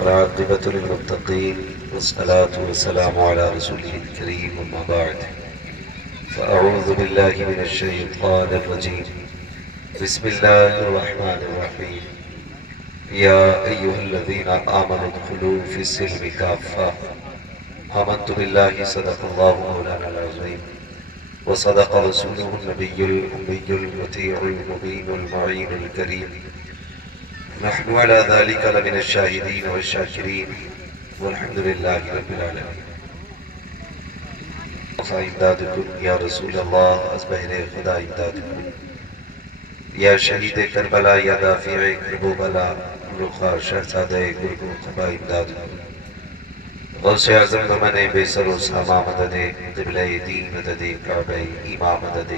والعاقبة للمتقين والصلاة والسلام على رسوله الكريم أما بعد فأعوذ بالله من الشيطان الرجيم بسم الله الرحمن الرحيم يا أيها الذين آمنوا ادخلوا في السلم كافة آمنت بالله صدق الله مولانا العظيم وصدق رسوله النبي الأمي المطيع المبين المعين الكريم نحن على ذلك لمن الشاهدين والشاكرين والحمد لله رب العالمين امدادکم یا رسول اللہ از بہر خدا امدادکم یا شہید کربلا یا دافع کرب و بلا رخا شہزادہ گرگ و قبا امدادکم غوث اعظم بمن بے سر و ساما مدد قبلہ دین مدد کعبہ امام مدد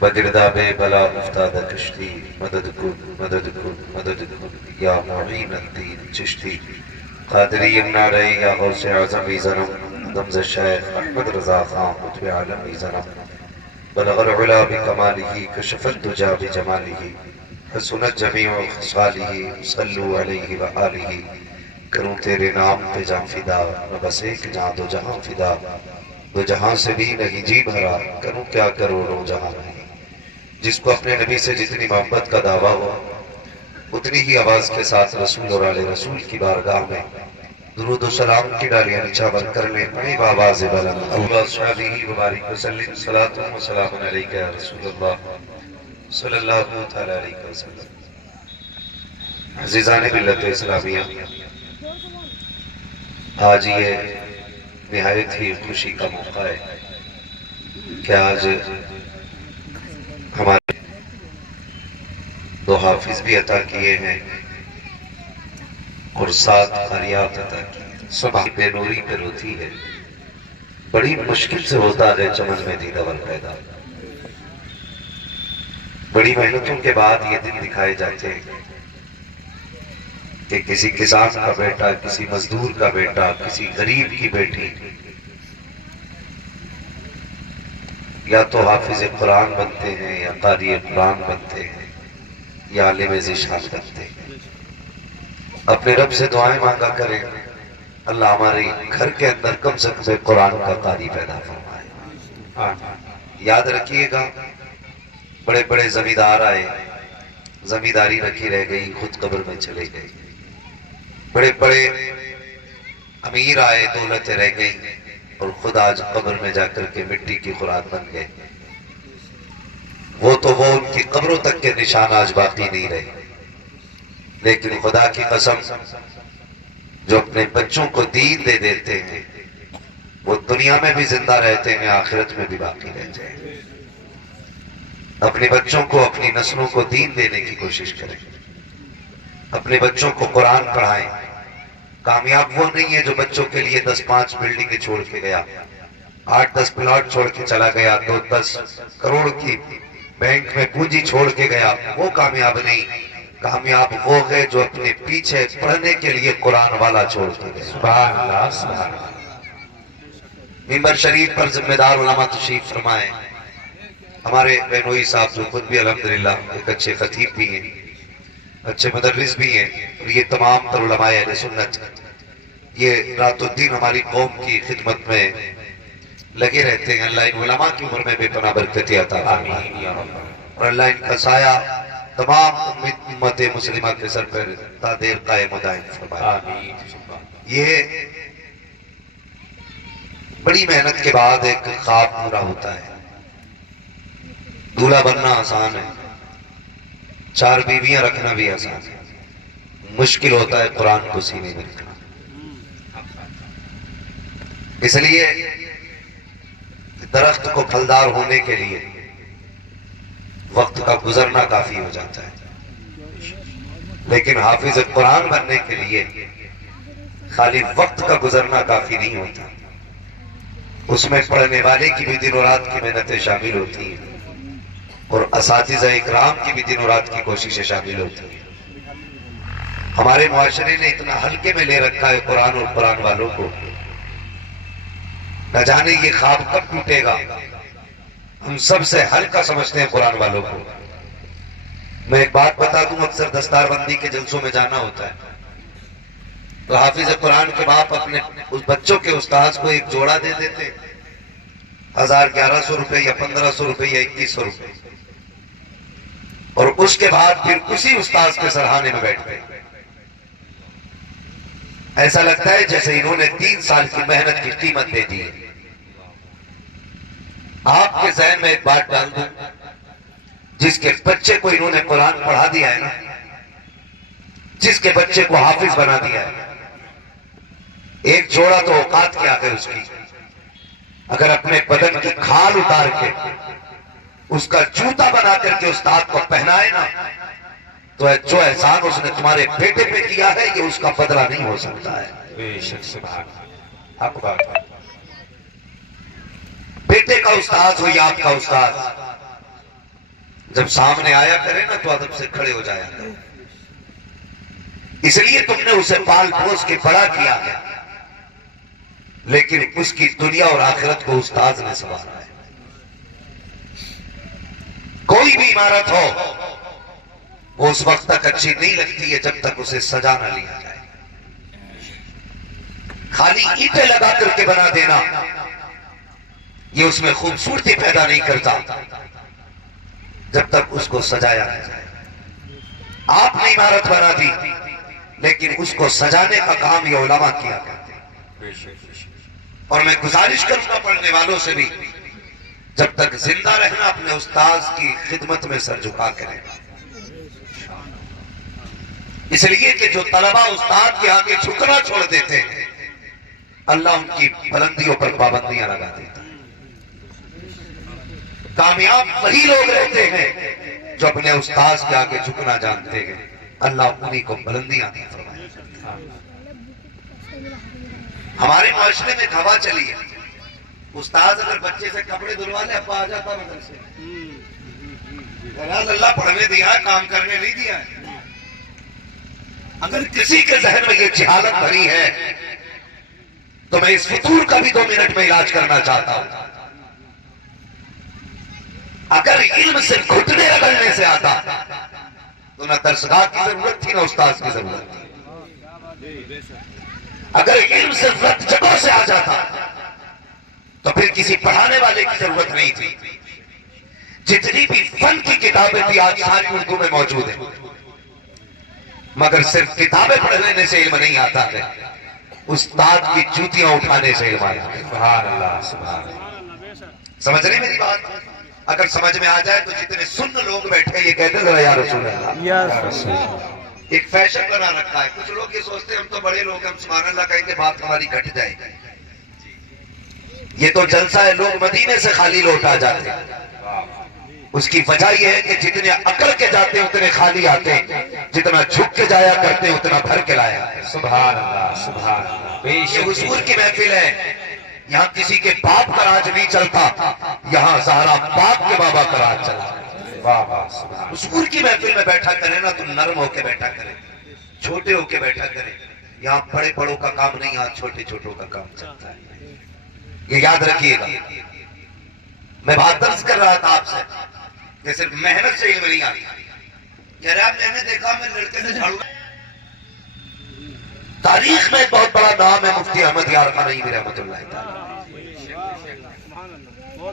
بگرداب بلا افتاد کشتی مدد کن یا معین الدین چشتی قادری امنارے یا غوث اعظم ایزنم دمز الشیخ احمد رضا خان قطب عالم ایزنم بلغ العلا بکمالہ کشف الدجا بجمالہ حسنت جمیع خصالہ صلو علیہ وآلہ کروں تیرے نام پہ جان فدا نہ بس ایک جان دو جہاں فدا دو جہاں سے بھی نہیں جی بھرا کروں کیا کروڑوں جہاں نہیں جس کو اپنے نبی سے جتنی محبت کا دعویٰ ہو اتنی ہی آواز کے ساتھ رسول اور آل رسول کی بارگاہ میں درود و سلام کی ڈالیاں نچھاور کرنے پڑی بآواز بلند اللہ صحابہ وبارک وسلم صلاۃ و سلام علیکہ یا رسول اللہ صلی اللہ تعالی علیہ وسلم عزیزان ملت اسلامیہ آج یہ نہایت ہی خوشی کا موقع ہے کہ آج ہمارے دو حافظ بھی عطا کیے ہیں اور 7 قاریات عطا کیے صبح بے نوری پہ روتی ہے بڑی مشکل سے ہوتا ہے چمن میں دیدہ پیدا بڑی محنتوں کے بعد یہ دن دکھائے جاتے ہیں کہ کسی کسان کا بیٹا کسی مزدور کا بیٹا کسی غریب کی بیٹی یا تو حافظ قرآن بنتے ہیں یا قاری قرآن بنتے ہیں یا عالم ذیشان بنتے ہیں اپنے رب سے دعائیں مانگا کریں اللہ ہمارے گھر کے اندر کم سے کم قرآن کا قاری پیدا فرمائے یاد رکھیے گا بڑے بڑے زمیندار آئے زمینداری رکھی رہ گئی خود قبر میں چلے گئے بڑے بڑے امیر آئے دولتیں رہ گئی اور خود آج قبر میں جا کر کے مٹی کی خوراک بن گئے وہ ان کی قبروں تک کے نشان آج باقی نہیں رہے لیکن خدا کی قسم جو اپنے بچوں کو دین دے دیتے ہیں وہ دنیا میں بھی زندہ رہتے ہیں آخرت میں بھی باقی رہتے ہیں اپنے بچوں کو اپنی نسلوں کو دین دینے کی کوشش کریں اپنے بچوں کو قرآن پڑھائیں کامیاب وہ نہیں ہے جو بچوں کے لیے 10-5 بلڈنگیں چھوڑ کے گیا 8-10 پلاٹ چھوڑ کے چلا گیا 2-10 کروڑ کی بینک میں پونجی چھوڑ کے گیا وہ کامیاب نہیں کامیاب وہ ہے جو اپنے پیچھے پڑھنے کے لیے قرآن والا چھوڑ کے گیا سبحان اللہ سبحان اللہ ممبر شریف پر ذمہ دار علماء تشریف فرمائیں ہمارے بینوئی صاحب جو خود بھی الحمدللہ ایک اچھے خطیب بھی ہیں اچھے مدرس بھی ہیں اور یہ تمام تر علماء اہل سنت یہ رات و دن ہماری قوم کی خدمت میں لگے رہتے ہیں اللہ ان علماء کی عمر میں بے پناہ برکتیں عطا فرمائے اور اللہ ان کا سایہ تمام امت مسلمہ کے سر پر تا دیر قائم و دائم فرمائے یہ بڑی محنت کے بعد ایک خواب پورا ہوتا ہے دولہا بننا آسان ہے 4 بیویاں رکھنا بھی آسان ہے مشکل ہوتا ہے قرآن کو سینے میں رکھنا اس لیے درخت کو پھلدار ہونے کے لیے وقت کا گزرنا کافی ہو جاتا ہے لیکن حافظ قرآن بننے کے لیے خالی وقت کا گزرنا کافی نہیں ہوتا اس میں پڑھنے والے کی بھی دن و رات کی محنتیں شامل ہوتی ہیں اور اساتذہ اکرام کی بھی دن و رات کی کوششیں شامل ہوتی ہیں ہمارے معاشرے نے اتنا ہلکے میں لے رکھا ہے قرآن اور قرآن والوں کو نہ جانے یہ خواب کب ٹوٹے گا ہم سب سے ہلکا سمجھتے ہیں قرآن والوں کو میں ایک بات بتا دوں اکثر دستار بندی کے جلسوں میں جانا ہوتا ہے تو حافظ قرآن کے باپ اپنے اس بچوں کے استاذ کو ایک جوڑا دے دیتے، 1100 روپے یا 1500 روپے یا 2100 روپے، اور اس کے بعد پھر اسی استاذ کے سرہانے میں بیٹھتے۔ ایسا لگتا ہے جیسے انہوں نے 3 سال کی محنت کی قیمت دے دی ہے۔ آپ کے ذہن میں ایک بات ڈال دوں، جس کے بچے کو انہوں نے قرآن پڑھا دیا ہے نا، جس کے بچے کو حافظ بنا دیا ہے، ایک جوڑا تو اوقات کیا ہے اس کی، اگر اپنے بدن کی کھال اتار کے اس کا جوتا بنا کر کے استاد کو پہنائے نا، تو جو احسان اس نے تمہارے بیٹے پہ کیا ہے یہ اس کا بدلہ نہیں ہو سکتا ہے۔ بے شک سبحان حق بات ہے۔ بیٹے کا استاد ہو یا آپ کا استاد، جب سامنے آیا کرے نا تو ادب سے کھڑے ہو جایا کرے، اس لیے تم نے اسے پال پوس کے بڑا کیا ہے، لیکن اس کی دنیا اور آخرت کو استاد نے سنبھالا ہے۔ کوئی بھی عمارت ہو وہ اس وقت تک اچھی نہیں لگتی ہے جب تک اسے سجا نہ لیا جائے۔ خالی اینٹیں لگا کر کے بنا دینا یہ اس میں خوبصورتی پیدا نہیں کرتا جب تک اس کو سجایا نہ جائے۔ آپ نے عمارت بنا دی لیکن اس کو سجانے کا کام یہ علماء کیا کرتے ہیں۔ اور میں گزارش کروں گا پڑھنے والوں سے بھی، جب تک زندہ رہنا اپنے استاذ کی خدمت میں سر جھکا کے رہنا، اس لیے کہ جو طلبہ استاد کے آگے جھکنا چھوڑ دیتے ہیں اللہ ان کی بلندیوں پر پابندیاں لگا دیتا ہے۔ کامیاب وہی لوگ رہتے ہیں جو اپنے استاذ کے آگے جھکنا جانتے ہیں، اللہ انہی کو بلندیاں دی فرمائے۔ ہمارے معاشرے میں ایک ہوا چلی ہے، استاذ اگر بچے سے کپڑے دھلوا لے ابا آ جاتا مدرسے، اللہ پڑھنے دیا ہے کام کرنے نہیں دیا ہے۔ اگر کسی کے ذہن میں یہ جہالت بھری ہے تو میں اس فطور کا بھی 2 منٹ میں علاج کرنا چاہتا ہوں۔ اگر علم صرف گھٹنے رگڑنے سے آتا تو نہ درسگاہ کی ضرورت تھی نہ استاذ کی ضرورت تھی۔ اگر علم صرف رت جگہوں سے آ جاتا تو پھر کسی پڑھانے والے کی ضرورت نہیں تھی۔ جتنی بھی فن کی کتابیں تھی آج ساری اردو میں موجود ہیں، مگر صرف کتابیں پڑھ لینے سے علم نہیں آتا ہے، استاد کی جوتیاں اٹھانے سے علم آتا ہے۔ سبحان اللہ سبحان اللہ۔ سمجھ رہی میری بات؟ اگر سمجھ میں آ جائے تو جتنے سن لوگ بیٹھے یہ کہتے ہیں یا رسول اللہ، یا رسول اللہ۔ ایک فیشن بنا رکھا ہے۔ کچھ لوگ یہ سوچتے ہیں ہم تو بڑے لوگ ہیں، ہم سبحان اللہ کہیں کہ بات ہماری گھٹ جائے گی۔ یہ تو جلسہ ہے، لوگ مدینے سے خالی لوٹ آ جاتے ہیں۔ اس کی وجہ یہ ہے کہ جتنے اکڑ کے جاتے ہیں اتنے خالی آتے ہیں، جتنا جھک کے جایا کرتے ہیں اتنا بھر کے لایا۔ سبحان اللہ سبحان اللہ۔ بے یہ شک حضور کی محفل ہے، یہاں کسی کے باپ کا راج نہیں چلتا، یہاں زہرا پاک کے بابا کا راج چلتا ہے۔ واہ واہ سبحان حضور کی محفل میں بیٹھا کرے نا تو نرم ہو کے بیٹھا کرے، چھوٹے ہو کے بیٹھا کرے۔ یہاں بڑے بڑوں کا کام نہیں، یہاں چھوٹے چھوٹوں کا کام چلتا ہے۔ یہ یاد رکھیے گا۔ میں بات درس کر رہا تھا آپ سے کہ صرف محنت سے علم نہیں آتی۔ یار آپ میں نے دیکھا میں لڑکے سے جھاڑو، تاریخ میں ایک بہت بڑا نام ہے مفتی احمد یار خان نعیمی رحمۃ اللہ تعالی،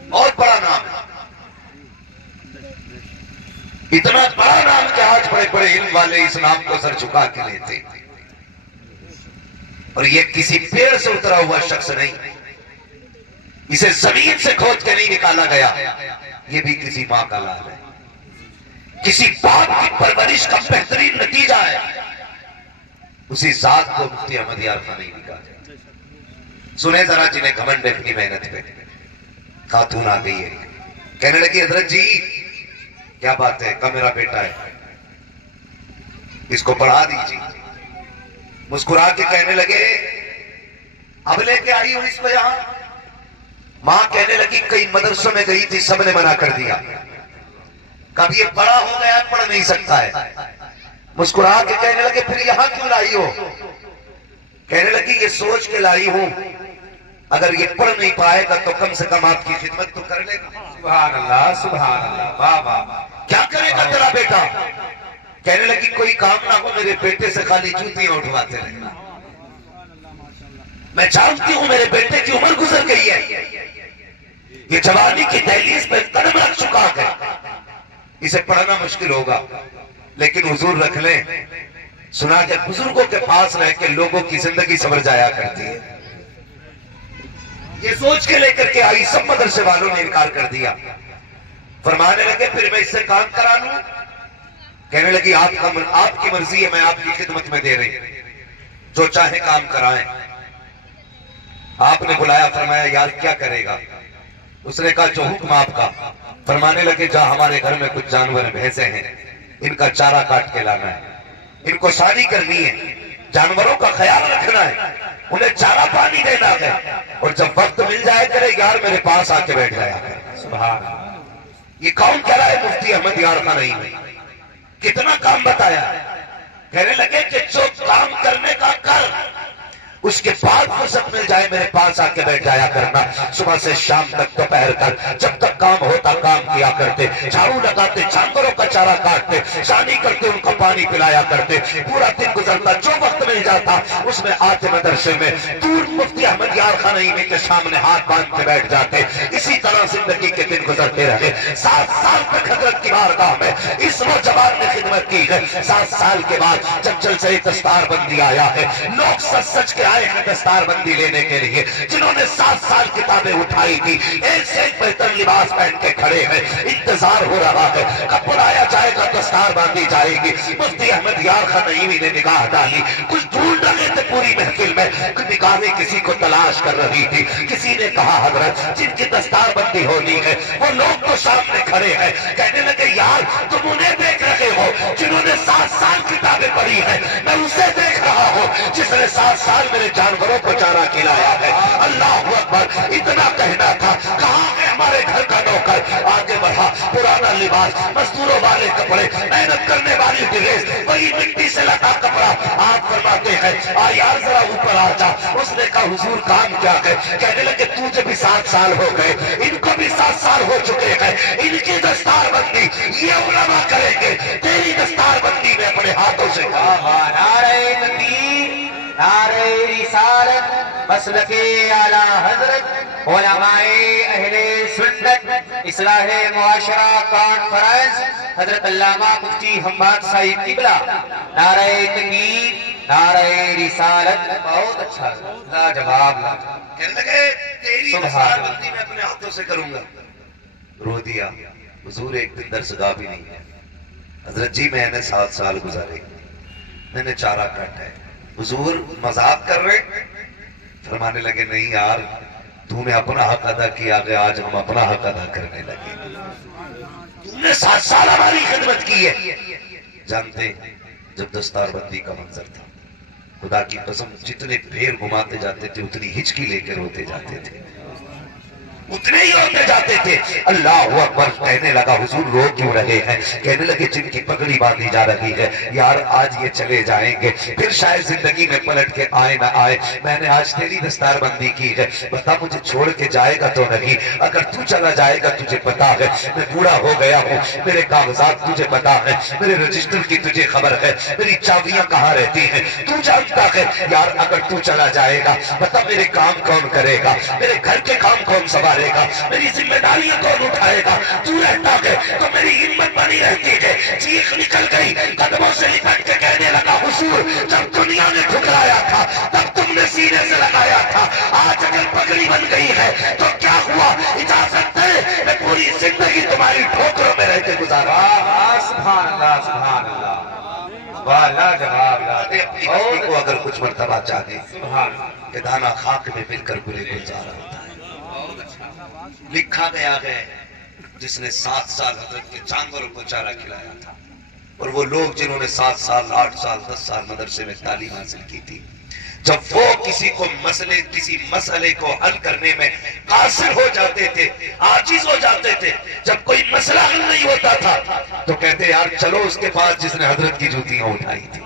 بہت بڑا نام ہے، اتنا بڑا نام کہ آج بڑے بڑے علم والے اس نام کو سر جھکا کے لیتے، اور یہ کسی پیڑ سے اترا ہوا شخص نہیں، اسے زمین سے کھود کے نہیں نکالا گیا، یہ بھی کسی ماں کا لال ہے، کسی باپ کی پرورش کا بہترین نتیجہ ہے، اسی ذات کو مفتی احمد یار خان نعیمی کہا جاتا ہے۔ سنیں ذرا جنہیں گھمنڈ ہے اپنی محنت پہ، خاتون آ گئی ہے، کہنے لگی حضرت جی کیا بات ہے، کا میرا بیٹا ہے، اس کو پڑھا دیجیے۔ مسکرا کے کہنے لگے اب لے کے آئی ہوں اس کو یہاں؟ ماں کہنے لگی کئی مدرسوں میں گئی تھی سب نے منع کر دیا، کب یہ بڑا ہو گیا پڑھ نہیں سکتا ہے۔ مسکرا کے کہنے لگے پھر یہاں کیوں لائی ہو؟ کہنے لگی یہ سوچ کے لائی ہوں اگر یہ پڑھ نہیں پائے گا تو کم سے کم آپ کی خدمت تو کر لے گا۔ سبحان اللہ سبحان اللہ۔ واہ واہ۔ کیا کرے گا تیرا بیٹا؟ کہنے لگی کوئی کام نہ ہو میرے بیٹے سے خالی جوتیاں اٹھواتے رہنا۔ میں جانتی ہوں میرے بیٹے کی عمر گزر گئی ہے، یہ جوانی کی دہلیز پہ قدم رکھ چکا ہے، اسے پڑھنا مشکل ہوگا، لیکن حضور رکھ لیں، سنا کہ بزرگوں کے پاس رہ کے لوگوں کی زندگی سنور جایا کرتی ہے۔ یہ سوچ کے لے کر کے آئی، سب مدرسے والوں نے انکار کر دیا۔ فرمانے لگے پھر میں اس سے کام کرا لوں؟ کہنے لگی آپ کی مرضی ہے، میں آپ کی خدمت میں دے رہی ہوں، جو چاہے کام کرائیں۔ آپ نے بلایا، فرمایا یار کیا کرے گا؟ اس نے کہا جو حکم آپ کا۔ فرمانے لگے جا ہمارے گھر میں کچھ جانور بھینسیں ہیں، ان کا چارہ کاٹ کے لانا ہے، ان کو شادی کرنی ہے، جانوروں کا خیال رکھنا ہے، انہیں چارہ پانی دینا ہے، اور جب وقت مل جائے کرے یار میرے پاس آ کے بیٹھ جایا کرے۔ سبحان اللہ۔ یہ کون کہہ رہا ہے؟ مفتی احمد یار خان نہیں۔ کتنا کام بتایا؟ کہنے لگے کہ جو کام کرنے کا کر، اس کے بعد فرصت مل جائے میرے پاس آ کے بیٹھ جایا کرنا، صبح سے شام تک دوپہر تک جب تک کام ہوتا کام کیا کرتے، جھاڑو لگاتے، جانوروں کا چارہ کاٹتے، شانی کرتے، ان کو پانی پلایا کرتے، پورا دن گزرتا، جو وقت مل جاتا اس میں آتے مدرسے میں، دور مفتی احمد یار خان نعیمی کے سامنے ہاتھ باندھ کے بیٹھ جاتے۔ اسی طرح زندگی کے دن گزرتے رہے۔ 7 سال تک حضرت کی بارگاہ میں اس نوجوان نے خدمت کی ہے۔ 7 سال کے بعد جب جلسہ دستار بندی آیا ہے، لوگ سچ سچ کے آئے ہیں دستار بندی لینے کے لیے، جنہوں نے 7 سال کتابیں اٹھائی تھی، ایک سے ایک بہتر لباس پہن کے کھڑے ہیں، انتظار ہو رہا ہے کب بلایا جائے گا، دستار باندھی جائے گی۔ مفتی احمد یار خان نعیمی نے نگاہ ڈالی، کچھ ڈھونڈ رہے تھے پوری محفل میں، نگاہیں کسی کو تلاش کر رہی تھی۔ کسی نے کہا حضرت جن کی دستار بندی ہونی ہے وہ لوگ تو سامنے کھڑے ہیں۔ کہنے لگے یار تم انہیں دیکھ رہے ہو جنہوں نے 7 سال کتابیں پڑھی ہیں، میں اسے دیکھ رہا ہوں جس نے 7 سال میرے جانوروں کو چارہ کھلایا ہے۔ اللہ اکبر، اتنا کہنا تھا، کہاں ہے ہمارے گھر کا نوکر؟ آگے بڑھا، پرانا لباس، مزدوروں والے کپڑے، محنت کرنے والی ڈریس، وہی مٹی سے لگا کپڑا۔ آپ فرماتے ہیں آ یار ذرا اوپر آ جا۔ اس نے کہا حضور کام کیا ہے؟ کہنے لگے تجھے بھی 7 سال ہو گئے، ان کو بھی 7 سال ہو چکے ہیں، ان کی دستار بندی یہ علماء کریں گے، تیری دستار بندی میں اپنے ہاتھوں سے نعرہ تکبیر، نعرہ رسالت، مسلک اعلی حضرت، علماء اہل سنت، اصلاح معاشرہ کانفرنس، حضرت علامہ مفتی حماد صاحب قبلہ، نعرہ تکبیر، نعرہ رسالت۔ بہت اچھا، لاجواب۔ کہنے لگے تیری دستار بندی میں اپنے ہاتھوں سے کروں گا۔ رو دیا۔ حضور ایک دن درس گاہ بھی نہیں ہے۔ حضرت جی میں نے 7 سال گزارے، میں نے چارہ کاٹا ہے۔ حضور مذاق کر رہے؟ فرمانے لگے نہیں یار تو نے اپنا حق ادا کیا گیا، آج ہم اپنا حق ادا کرنے لگے۔ تم نے 7 سال ہماری خدمت کی ہے۔ جانتے جب دستار بندی کا منظر تھا، خدا کی قسم جتنے پھیر گھماتے جاتے تھے اتنی ہچکی لے کے روتے جاتے تھے، اتنے ہی روتے جاتے تھے۔ اللہ اکبر، کہنے لگا حضور رو کیوں رہے ہیں؟ کہنے لگے جن کی پگڑی باندھی جا رہی ہے یار آج یہ چلے جائیں گے، پھر شاید زندگی میں پلٹ کے آئے نہ آئے، میں نے آج تیری دستار بندی کی ہے، بتا مجھے چھوڑ کے جائے گا تو نہیں؟ اگر تو چلا جائے گا تجھے پتا ہے میں بوڑھا ہو گیا ہوں، میرے کاغذات تجھے پتا ہے، میرے رجسٹر کی تجھے خبر ہے، میری چابیاں کہاں رہتی ہیں تو جانتا ہے، یار اگر تو چلا جائے گا بتا میرے کام کون کرے گا، میرے گھر کے کام کون سنبھالے گا، میری ذمہ داریاں کون اٹھائے گا؟ تو رہتا ہے تو میری ہمت بنی رہتی ہے۔ چیخ نکل گئی، قدموں سے لپٹ کے کہنے لگا حضور جب دنیا نے ٹھکرایا تھا تب تم نے سینے سے لگایا تھا، آج اگر پگڑی بن گئی ہے تو کیا ہوا؟ اجازت دے میں پوری زندگی تمہاری ٹھوکروں میں رہ کے گزارا۔ سبحان اللہ، سبحان اللہ، واہ لاجواب۔ اپنی ہستی کو اگر کچھ مرتبہ چاہے کہ دانا خاک میں مل کر گلے گلزارا ہوتا ہے۔ لکھا گیا ہے جس نے 7 سال حضرت کے جانوروں کو چارہ کھلایا تھا، اور وہ لوگ جنہوں نے 7 سال 8 سال 10 سال مدرسے میں تعلیم حاصل کی تھی، جب وہ کسی مسئلے کو حل کرنے میں قاصر ہو جاتے تھے، عاجز ہو جاتے تھے، جب کوئی مسئلہ حل نہیں ہوتا تھا تو کہتے یار چلو اس کے پاس جس نے حضرت کی جوتیاں اٹھائی تھی۔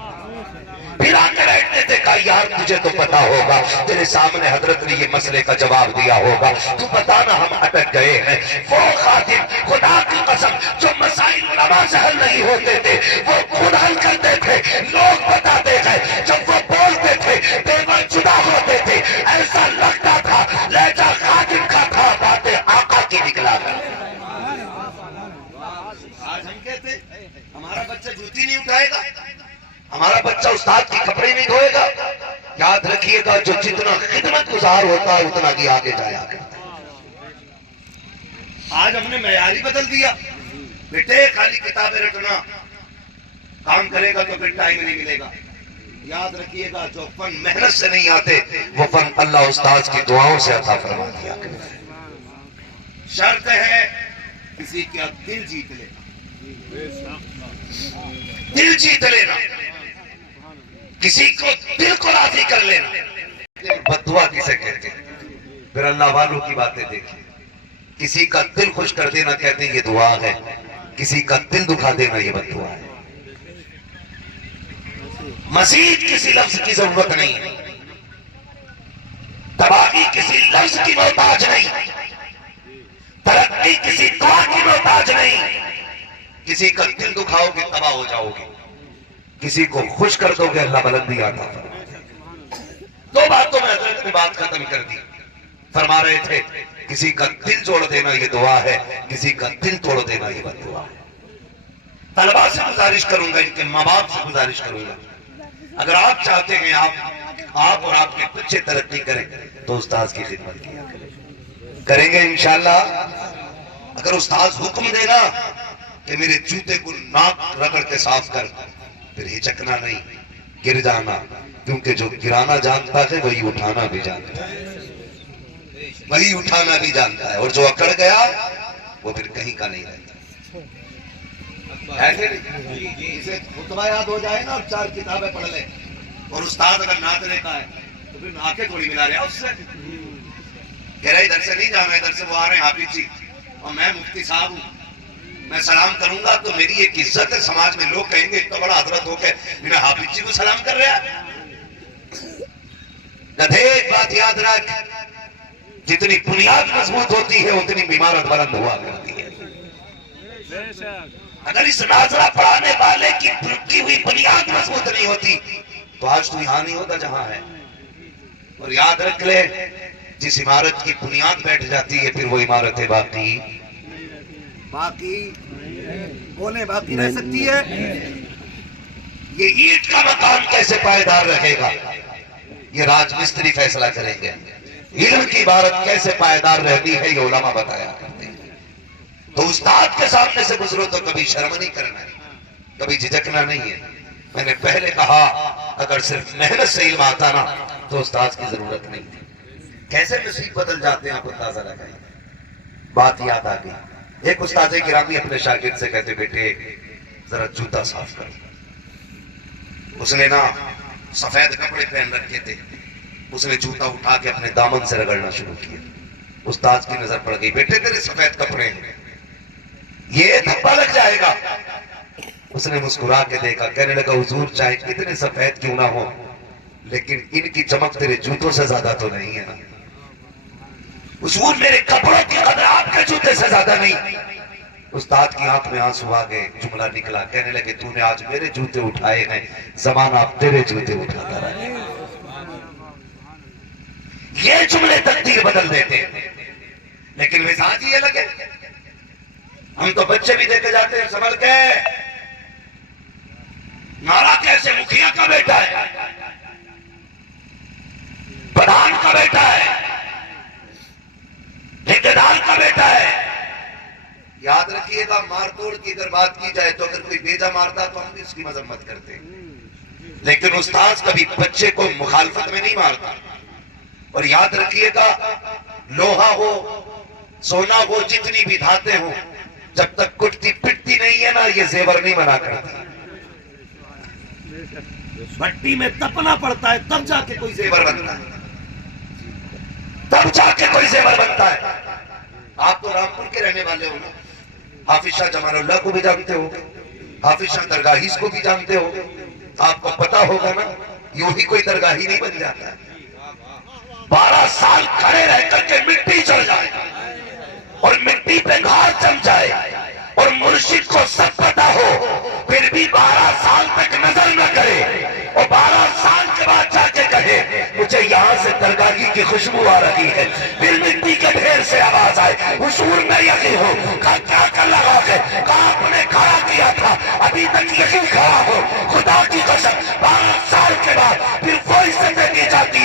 پھر آ کر بیٹھتے تھے، کہا یار تجھے تو پتا ہوگا، تیرے سامنے حضرت نے یہ مسئلے کا جواب دیا ہوگا، تو بتانا ہم اٹک گئے ہیں۔ وہ خادم خدا کی قسم جو مسائل علماء سے حل نہیں ہوتے تھے وہ خود حل کرتے تھے، لوگ بتاتے ہیں، جب وہ بولتے تھے پیمن جدا ہوتے تھے، یاد رکھیے گا جو جتنا خدمت گزار ہوتا ہے اتنا ہی آگے جایا کرتا ہے۔ آج ہم نے معیاری بدل دیا، بیٹے خالی کتابیں رٹنا، کام کرے گا تو پھر ٹائم نہیں ملے گا۔ یاد رکھیے گا جو فن محنت سے نہیں آتے وہ فن اللہ استاذ کی دعاؤں سے عطا فرما دیا کرتا ہے۔ شرط ہے کسی کا دل جیت لینا، دل جیت لینا، کسی کو دل کو راضی کر لینا۔ بد دعا کسے کہتے ہیں؟ پھر اللہ والوں کی باتیں دیکھیں، کسی کا دل خوش کر دینا کہتے ہیں یہ دعا ہے، کسی کا دل دکھا دینا یہ بد دعا ہے۔ مزید کسی لفظ کی ضرورت نہیں ہے، تباہی کسی لفظ کی محتاج نہیں، ترقی کسی دعا کی محتاج نہیں۔ کسی کا دل دکھاؤ گے تباہ ہو جاؤ گے، کسی کو خوش کر دو گے اللہ بلندی عطا فرما دے گا۔ دو باتوں میں حضرت نے بات ختم کر دی۔ فرما رہے تھے کسی کا دل جوڑ دینا یہ دعا ہے، کسی کا دل توڑ دینا یہ بد دعا ہے۔ طلباء سے گزارش کروں گا، ان کے ماں باپ سے گزارش کروں گا، اگر آپ چاہتے ہیں آپ اور آپ کے بچے ترقی کریں تو استاذ کی خدمت کیا کریں گے انشاءاللہ۔ اگر استاذ حکم دے نا کہ میرے جوتے کو ناک رگڑ کے صاف کر، پھر ہچکنا نہیں، گر جانا، کیونکہ جو گرانا جانتا ہے وہی اٹھانا بھی جانتا ہے، وہی اٹھانا بھی جانتا ہے، اور جو اکڑ گیا وہ پھر کہیں کا نہیں رہتا۔ ایسے اسے خطبہ یاد ہو جائے نا اور 4 کتابیں پڑھ لے، اور استاد اگر ناظرے کا ہے تو پھر آنکھیں تھوڑی ملا رہا اس سے، کہہ رہا ادھر سے نہیں جانا، ادھر سے وہ آ رہے ہیں حافظ جی اور میں مفتی صاحب ہوں، میں سلام کروں گا تو میری ایک عزت ہے سماج میں، لوگ کہیں گے اتنا بڑا حضرت ہو کے میرا حافظ جی کو سلام کر رہا ہے۔ گدھے ایک بات یاد رکھ، جتنی بنیاد مضبوط ہوتی ہے اتنی عمارت بلند ہوا کرتی ہے۔ اگر اس ناظرہ پڑھانے والے کی ہوئی بنیاد مضبوط نہیں ہوتی تو آج تو یہاں نہیں ہوتا جہاں ہے۔ اور یاد رکھ لے جس عمارت کی بنیاد بیٹھ جاتی ہے پھر وہ عمارت باقی باقی رہ سکتی ہے۔ یہ اینٹ کا مکان کیسے پائیدار رہے گا یہ راج مستری فیصلہ کریں گے، علم کی عبارت کیسے پائیدار رہتی ہے یہ علماء بتایا کرتے ہیں۔ تو استاد کے سامنے سے گزرو تو کبھی شرم نہیں کرنا ہے، کبھی جھجکنا نہیں ہے۔ میں نے پہلے کہا اگر صرف محنت سے علم آتا نا تو استاد کی ضرورت نہیں تھی۔ کیسے نصیب بدل جاتے ہیں آپ اندازہ لگائیں۔ بات یاد آ گئی، ایک استاد گرامی اپنے شاگرد سے کہتے بیٹے ذرا جوتا صاف کر۔ اس نے نا سفید کپڑے پہن رکھے تھے، اس نے جوتا اٹھا کے اپنے دامن سے رگڑنا شروع کیا۔ استاد کی نظر پڑ گئی، بیٹے تیرے سفید کپڑے ہیں، یہ دھبا لگ جائے گا۔ اس نے مسکرا کے دیکھا، کہنے لگا حضور چاہے کتنے سفید کیوں نہ ہو لیکن ان کی چمک تیرے جوتوں سے زیادہ تو نہیں ہے نا۔ حضور میرے کپڑوں کی قدر آپ کے جوتے سے زیادہ نہیں۔ استاد کی آنکھ میں آنسو آ گئے، جملہ نکلا، کہنے لگے تو نے آج میرے جوتے اٹھائے ہیں، زمانہ اب تیرے جوتے اٹھاتا رہے۔ یہ جملے تقدیر بدل دیتے ہیں، لیکن مزاج یہ لگے۔ ہم تو بچے بھی دیکھے جاتے ہیں سنبھل کے، نارا کیسے مکھیا کا بیٹا ہے، پردھان کا بیٹا ہے، ٹھیکیدار کا بیٹا ہے۔ یاد رکھیے گا مار توڑ کی اگر بات کی جائے تو اگر کوئی بیجا مارتا تو ہم بھی اس کی مذمت کرتے ہیں، لیکن استاذ کبھی بچے کو مخالفت میں نہیں مارتا۔ اور یاد رکھیے گا لوہا ہو سونا ہو جتنی بھی دھاتیں ہوں جب تک کٹتی پٹتی نہیں ہے نا یہ زیور نہیں بنا کرتی۔ بھٹی میں تپنا پڑتا ہے تب جا کے کوئی زیور بنتا ہے، تب جا کے کوئی زیور بنتا ہے۔ آپ تو رامپور کے رہنے والے ہو نا، حافظ شاہ جمال اللہ کو بھی جانتے ہو، حافظ شاہ درگاہیز کو بھی جانتے ہو، آپ کو پتا ہوگا نا یوں ہی کوئی درگاہی نہیں بن جاتا ہے۔ 12 سال کھڑے رہ کر کے مٹی چڑھ جائے اور مٹی پہ گھاس جم جائے اور مرشد کو سب پتا ہو پھر بھی 12 سال تک نظر نہ کرے اور 12 سال کے بعد جا کے کہے مجھے یہاں سے درگاہی کی خوشبو آ رہی ہے، پھر مٹی کے ڈھیر سے آواز آئے حضور میں یقین ہوں، کہا کیا کر لگا کے، کہا آپ نے کھڑا کیا تھا ابھی تک یقین کھڑا ہو، خدا کی قسم 12 سال کے بعد پھر وہ عزتیں دی جاتی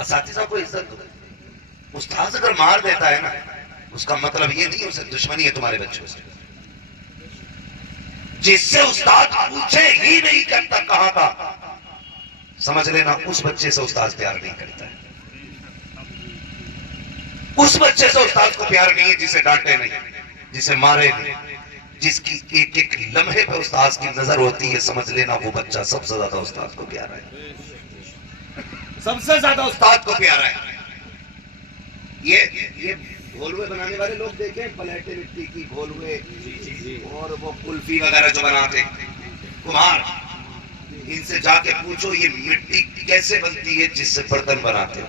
اساتذہ کو عزت دو. استاذ اگر مار دیتا ہے نا اس کا مطلب یہ نہیں اسے دشمنی ہے تمہارے بچوں سے. جس سے استاد پوچھے ہی نہیں کرتا کہاں تھا سمجھ لینا اس بچے سے استاد پیار نہیں کرتا ہے. اس بچے سے استاد کو پیار نہیں ہے جسے ڈانٹے نہیں, جسے مارے نہیں, جس کی ایک ایک لمحے پہ استاد کی نظر ہوتی ہے, سمجھ لینا وہ بچہ سب سے زیادہ استاد کو پیارا ہے, سب سے زیادہ استاد کو پیارا ہے. یہ گھولوے بنانے والے لوگ دیکھیں, پلیٹیں مٹی کی گھولوے اور وہ کلفی وغیرہ جو بناتے کمہار, ان سے جا کے پوچھو یہ مٹی کیسے بنتی ہے جس سے برتن بناتے.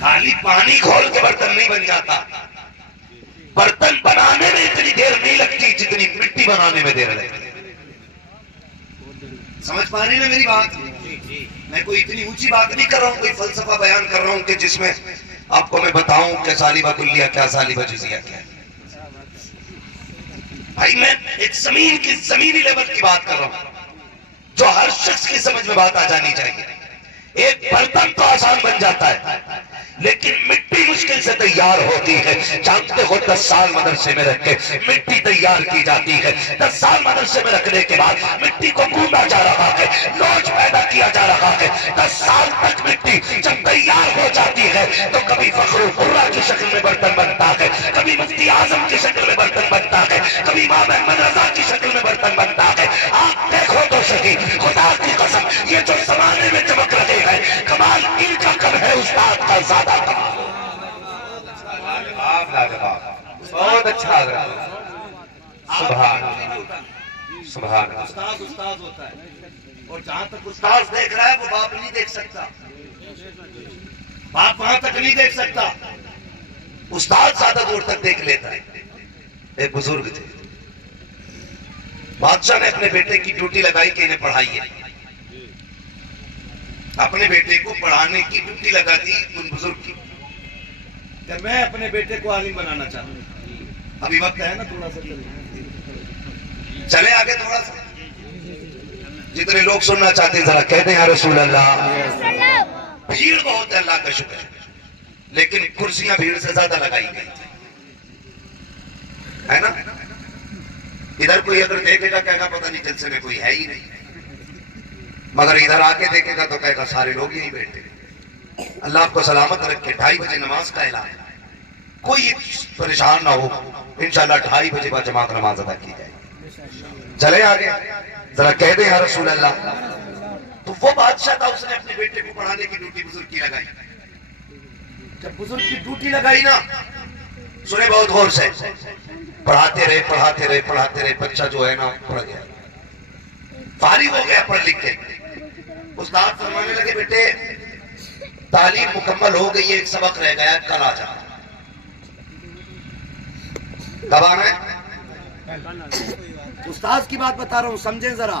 خالی پانی کھول کے برتن نہیں بن جاتا, برتن بنانے میں اتنی دیر نہیں لگتی جتنی مٹی بنانے میں دیر لگتی. سمجھ پا رہے ہیں میری بات؟ میں کوئی اتنی اونچی بات نہیں کر رہا ہوں, کوئی فلسفہ بیان کر رہا ہوں کہ جس میں آپ کو میں بتاؤں کہ سالیبہ کلیہ کیا, سالیبہ جزیہ کیا ہے. بھائی میں ایک زمینی لیول کی بات کر رہا ہوں جو ہر شخص کی سمجھ میں بات آ جانی چاہیے. ایک برتن تو آسان بن جاتا ہے لیکن مٹی مشکل سے تیار ہوتی ہے. جانتے ہو 10 سال مدرسے میں رکھ کے مٹی تیار کی جاتی ہے. 10 سال مدرسے میں رکھنے کے بعد مٹی کو گوندا جا رہا ہے, لوچ پیدا کیا جا رہا ہے. 10 سال تک مٹی جب تیار ہو جاتی ہے تو کبھی فخر القرہ کی شکل میں برتن بنتا ہے, کبھی مفتی اعظم کی شکل میں برتن بنتا ہے, کبھی امام احمد رضا کی شکل میں برتن بنتا ہے. آپ دیکھو تو صحیح, خدا کی قسم یہ جو زمانے میں چمک رہے ہیں کمال ان کا کم ہے, استاد کا زیادہ کمال. لاجواب, بہت اچھا حضرت. سبحان سبحان. استاد ہوتا ہے اور جہاں تک استاد دیکھ رہا ہے وہ باپ نہیں دیکھ سکتا, باپ وہاں تک نہیں دیکھ سکتا, استاد زیادہ دور تک دیکھ لیتا ہے. ایک بزرگ تھے, بادشاہ نے اپنے بیٹے کی ڈیوٹی لگائی کہ انہیں پڑھائیے. اپنے بیٹے کو پڑھانے کی ڈیوٹی لگا دی ان بزرگ کی کہ میں اپنے بیٹے کو عالم بنانا چاہتا ہوں. ابھی وقت ہے نا تھوڑا سا چلے آگے, تھوڑا سا جتنے لوگ سننا چاہتے ہیں ذرا کہہ دیں یا رسول اللہ. بھیڑ بہت ہے اللہ کا شکر, لیکن کرسیاں بھیڑ سے زیادہ لگائی گئی ہے نا. ادھر کوئی اگر دیکھے گا کہے گا پتہ نہیں جلسے میں کوئی ہے ہی نہیں, مگر ادھر آ کے دیکھے گا تو کہے گا سارے لوگ یہیں بیٹھے. اللہ آپ کو سلامت رکھے. 2:30 بجے نماز کا اعلان ہے, کوئی پریشان نہ ہو, انشاءاللہ 2:30 بجے بعد جماعت نماز ادا کی جائے. چلے آگے, ذرا کہہ دیں یا رسول اللہ. تو وہ بادشاہ تھا, اس نے اپنے بیٹے کو پڑھانے کی ڈیوٹی بزرگ کی لگائی. جب بزرگ کی ڈیوٹی لگائی نا, سنے بہت غور سے, پڑھاتے رہے, بچہ جو ہے نا پڑھ گیا, فارغ ہو گیا پڑھ لکھ کے. استاد فرمانے لگے بیٹے تعلیم مکمل ہو گئی ہے, ایک سبق رہ گیا, کل آ جانا. کب آنا ہے؟ استاد کی بات بتا رہا ہوں, سمجھیں ذرا.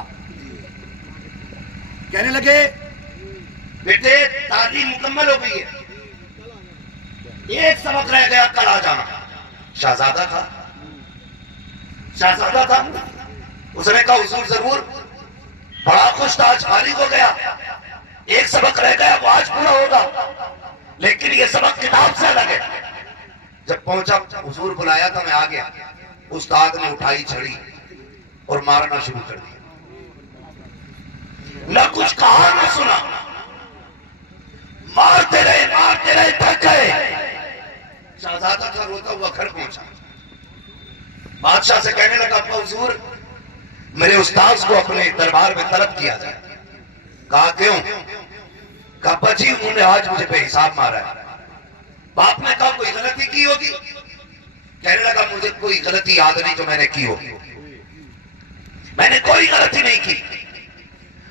کہنے لگے بیٹے تعلیم مکمل ہو گئی ہے, ایک سبق رہ گیا, کل آ جانا. شہزادہ تھا, اس نے کہا حضور ضرور. بڑا خوش تھا, آج فارغ ہو گیا, ایک سبق رہ گیا وہ آج پورا ہوگا, لیکن یہ سبق کتاب سے الگ ہے. جب پہنچا حضور بلایا تھا, میں آ گیا. استاد نے اٹھائی چھڑی اور مارنا شروع کر دیا. نہ کچھ کہا نہ سنا, مارتے رہے تھک گئے. شہزادہ تھا, روتا ہوا گھر پہنچا, بادشاہ سے کہنے لگا حضور میرے استاذ کو اپنے دربار میں طلب کیا جائے. کہا کیوں؟ کہا بچی انہوں نے آج مجھے بے حساب مارا ہے. باپ نے کہا کوئی غلطی کی ہوگی؟ کہنے لگا مجھے کوئی غلطی یاد نہیں جو میں نے کی ہوگی, میں نے کوئی غلطی نہیں کی.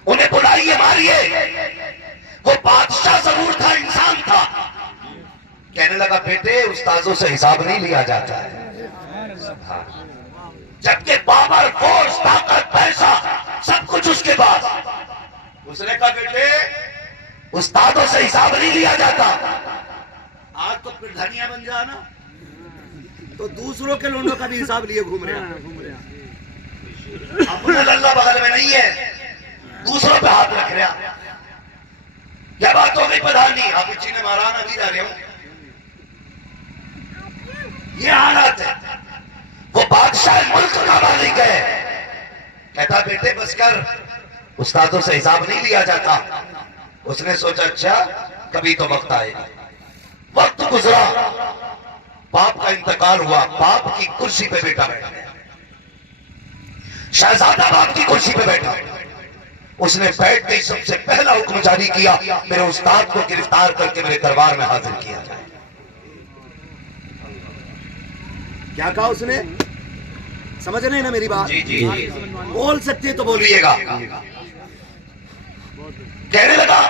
انہیں بلائیے, ماریے. وہ بادشاہ ضرور تھا, انسان تھا. کہنے لگا بیٹے استاذوں سے حساب نہیں لیا جاتا ہے, جبکہ پاور, فورس, طاقت, پیسہ سب کچھ اس کے پاس. اس نے کہا بیٹے استادوں سے حساب نہیں لیا جاتا. آج تو پھر دھنیا بن جا نا, تو دوسروں کے لونڈوں کا بھی حساب لیے گھوم رہے ہیں. اپنا للہ بغل میں نہیں ہے، دوسروں پہ ہاتھ رکھ رہا. کیا بات ہو گئی پدھانی؟ آپ اچھی نے مارانا بھی جا رہے ہوں. یہ حالات ہے. وہ بادشاہ ملک کا مالک ہے، کہتا بیٹے بس کر، استادوں سے حساب نہیں لیا جاتا. اس نے سوچا اچھا کبھی تو وقت آئے گا. وقت گزرا، باپ کا انتقال ہوا، باپ کی کرسی پہ بیٹا بیٹھ گیا. شہزادہ باپ کی کرسی پہ بیٹھا. اس نے بیٹھتے ہی سب سے پہلا حکم جاری کیا، میرے استاد کو گرفتار کر کے میرے دربار میں حاضر کیا جائے. کیا کہا اس نے؟ سمجھ رہے ہیں نا میری بات؟ جی بول سکتے تو بولیے گا. کہنے لگا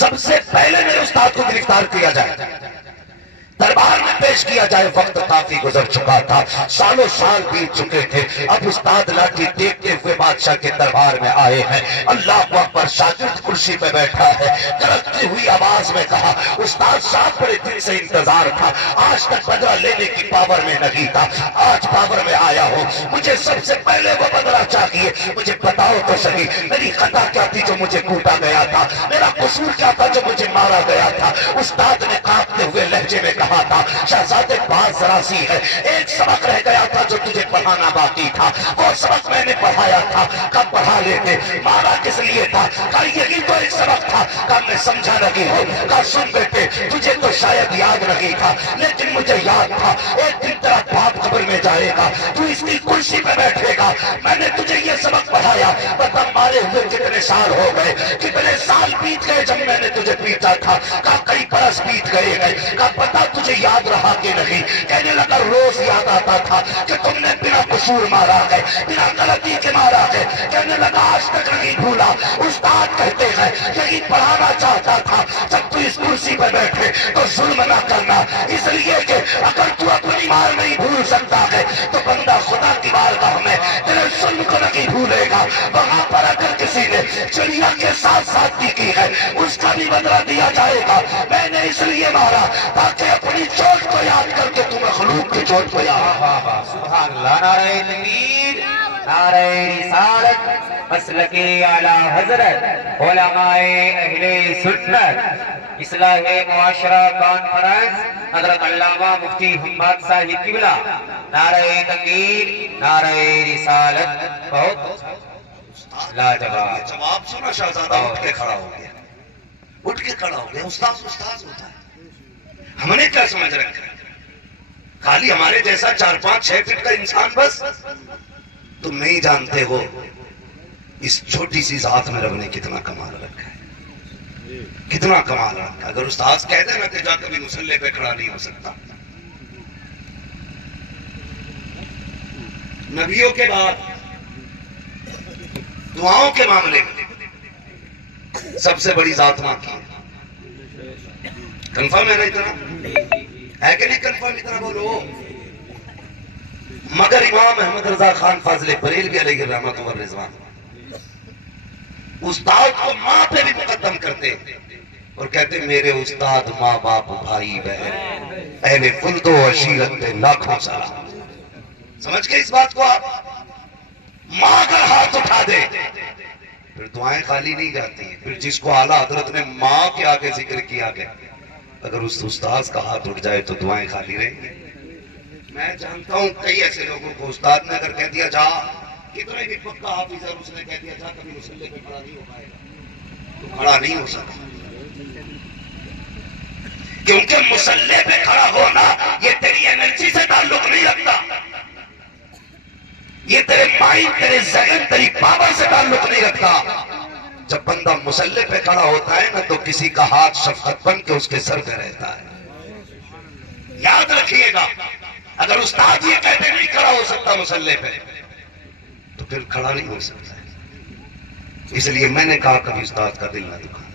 سب سے پہلے میرے استاد کو گرفتار کیا جائے، دربار میں پیش کیا جائے. وقت کافی گزر چکا تھا، سالوں سال بیت چکے تھے. اب استاد لاٹھی دیکھتے ہوئے بادشاہ کے دربار میں آئے ہیں. اللہ اکبر. شاگرد کرسی پہ بیٹھا ہے، گرجتی ہوئی آواز میں کہا استاد صاحب بڑے دن سے انتظار تھا، آج تک بدلہ لینے کی پاور میں نہیں تھا، آج پاور میں آیا ہوں. مجھے سب سے پہلے وہ بدلہ چاہیے. مجھے بتاؤ تو صحیح میری خطا کیا تھی جو مجھے کوٹا گیا تھا، میرا قصور کیا تھا جو مجھے مارا گیا تھا. استاد نے کانپتے ہوئے لہجے میں کہا تھا شہزادے بات ذرا سی ہے، ایک سبق رہ گیا تھا جو تجھے پڑھانا باقی تھا، وہ سبق میں نے پڑھایا تھا. کب پڑھا لیتے؟ مارا کس لیے تھا؟ کل یہی تو ایک سبق تھا. کل میں سمجھا نہیں ہوں. کل سن بیٹے تجھے تو شاید یاد نہیں تھا لیکن مجھے یاد تھا. ایک دن تیرا باپ قبر میں جائے گا، تو اس کی کرسی پہ بیٹھے گا. میں نے تجھے یہ سبق پڑھایا. بتا مارے ہوئے کتنے سال ہو گئے، کتنے سال بیت گئے جب میں نے تجھے پیٹا تھا. کئی برس بیت گئے ہیں. پتا تجھے یاد رہا کہ نہیں؟ کہنے لگا روز یاد آتا تھا کہ تم نے بنا قصور مارا ہے، بنا غلطی کے مارا ہے. کہنے لگا آج تک نہیں بھولا. استاد کہتے ہیں یہی پڑھانا چاہتا تھا جب تو اس کرسی پر بیٹھے تو ظلم نہ کرنا، اس لیے کہ اگر تو اپنی مار نہیں بھول سکتا ہے تو بندہ خدا کی بارگاہ میں تیرے ظلم کو نہیں بھولے گا. وہاں پر اگر کسی نے چڑیا کے ساتھ ساتھی کی ہے اس کا بھی بدلہ دیا جائے گا. میں نے اس لیے مارا تاکہ اپنی چوٹ کو یاد کر کے تم مخلوق کی چوٹ کو یاد. سبحان اللہ. نعرہ تکبیر، نعرہ رسالت، مسلک اعلی حضرت علماء اہل سنت اصلاح معاشرہ کانفرنس حضرت علامہ مفتی حماد صاحب قبلہ. نعرہ تکبیر، نعرہ رسالت. بہت لاجواب. جواب سنا. شہزادہ اٹھ کے کھڑا ہو گیا، اٹھ کے کھڑا ہو گیا. استاد استاد ہوتا ہے. ہم نے کیا سمجھ رکھا ہے خالی ہمارے جیسا 4-5-6 فٹ کا انسان بس؟ تم نہیں جانتے ہو اس چھوٹی سی ذات میں رب نے کتنا کمال رکھا ہے، کتنا کمال رکھا ہے. اگر استاد کہہ دے نا کہ جا کبھی مسلح پہ کھڑا نہیں ہو سکتا. نبیوں کے بعد دعاؤں کے معاملے میں سب سے بڑی ذات ماں کی ہے. کنفرم ہے نا؟ اتنا ہے کہ نہیں کنفرم؟ اتنا بولو. مگر امام احمد رضا خان فاضل بریلوی علیہ الرحمۃ والرضوان استاد کو ماں پہ بھی مقدم کرتے اور کہتے میرے استاد، ماں باپ، بھائی بہن، اہل فلد و عشیرت پہ لاکھوں سلام. سمجھ کے اس بات کو آپ؟ ماں اگر ہاتھ اٹھا دے پھر دعائیں خالی نہیں جاتی. پھر جس کو اعلیٰ حضرت نے ماں کے آگے ذکر کیا گیا، اگر اس استاذ کا ہاتھ اٹھ جائے تو دعائیں خالی رہیں گی. میں جانتا ہوں کئی ایسے لوگوں کو استاد نے اگر کہہ دیا جا، کتنے بھی پکا حافظ ہے، اس نے کہہ دیا جا کبھی مسلح پہ کھڑا نہیں ہو پائے گا، تو کھڑا نہیں ہو سکتا. کیونکہ مسلح پہ کھڑا ہونا یہ تیری انرجی سے تعلق نہیں رکھتا، یہ تیرے مائنڈ، تیرے ذہن، تیری پاور سے تعلق نہیں رکھتا. جب بندہ مسلح پہ کھڑا ہوتا ہے نا تو کسی کا ہاتھ شفقت بن کے اس کے سر پہ رہتا ہے. یاد رکھیے گا، اگر استاد یہ کہتے نہیں کھڑا ہو سکتا مسلح پہ تو پھر کھڑا نہیں ہو سکتا. اس لیے میں نے کہا کبھی استاد کا دل نہ دکھانا،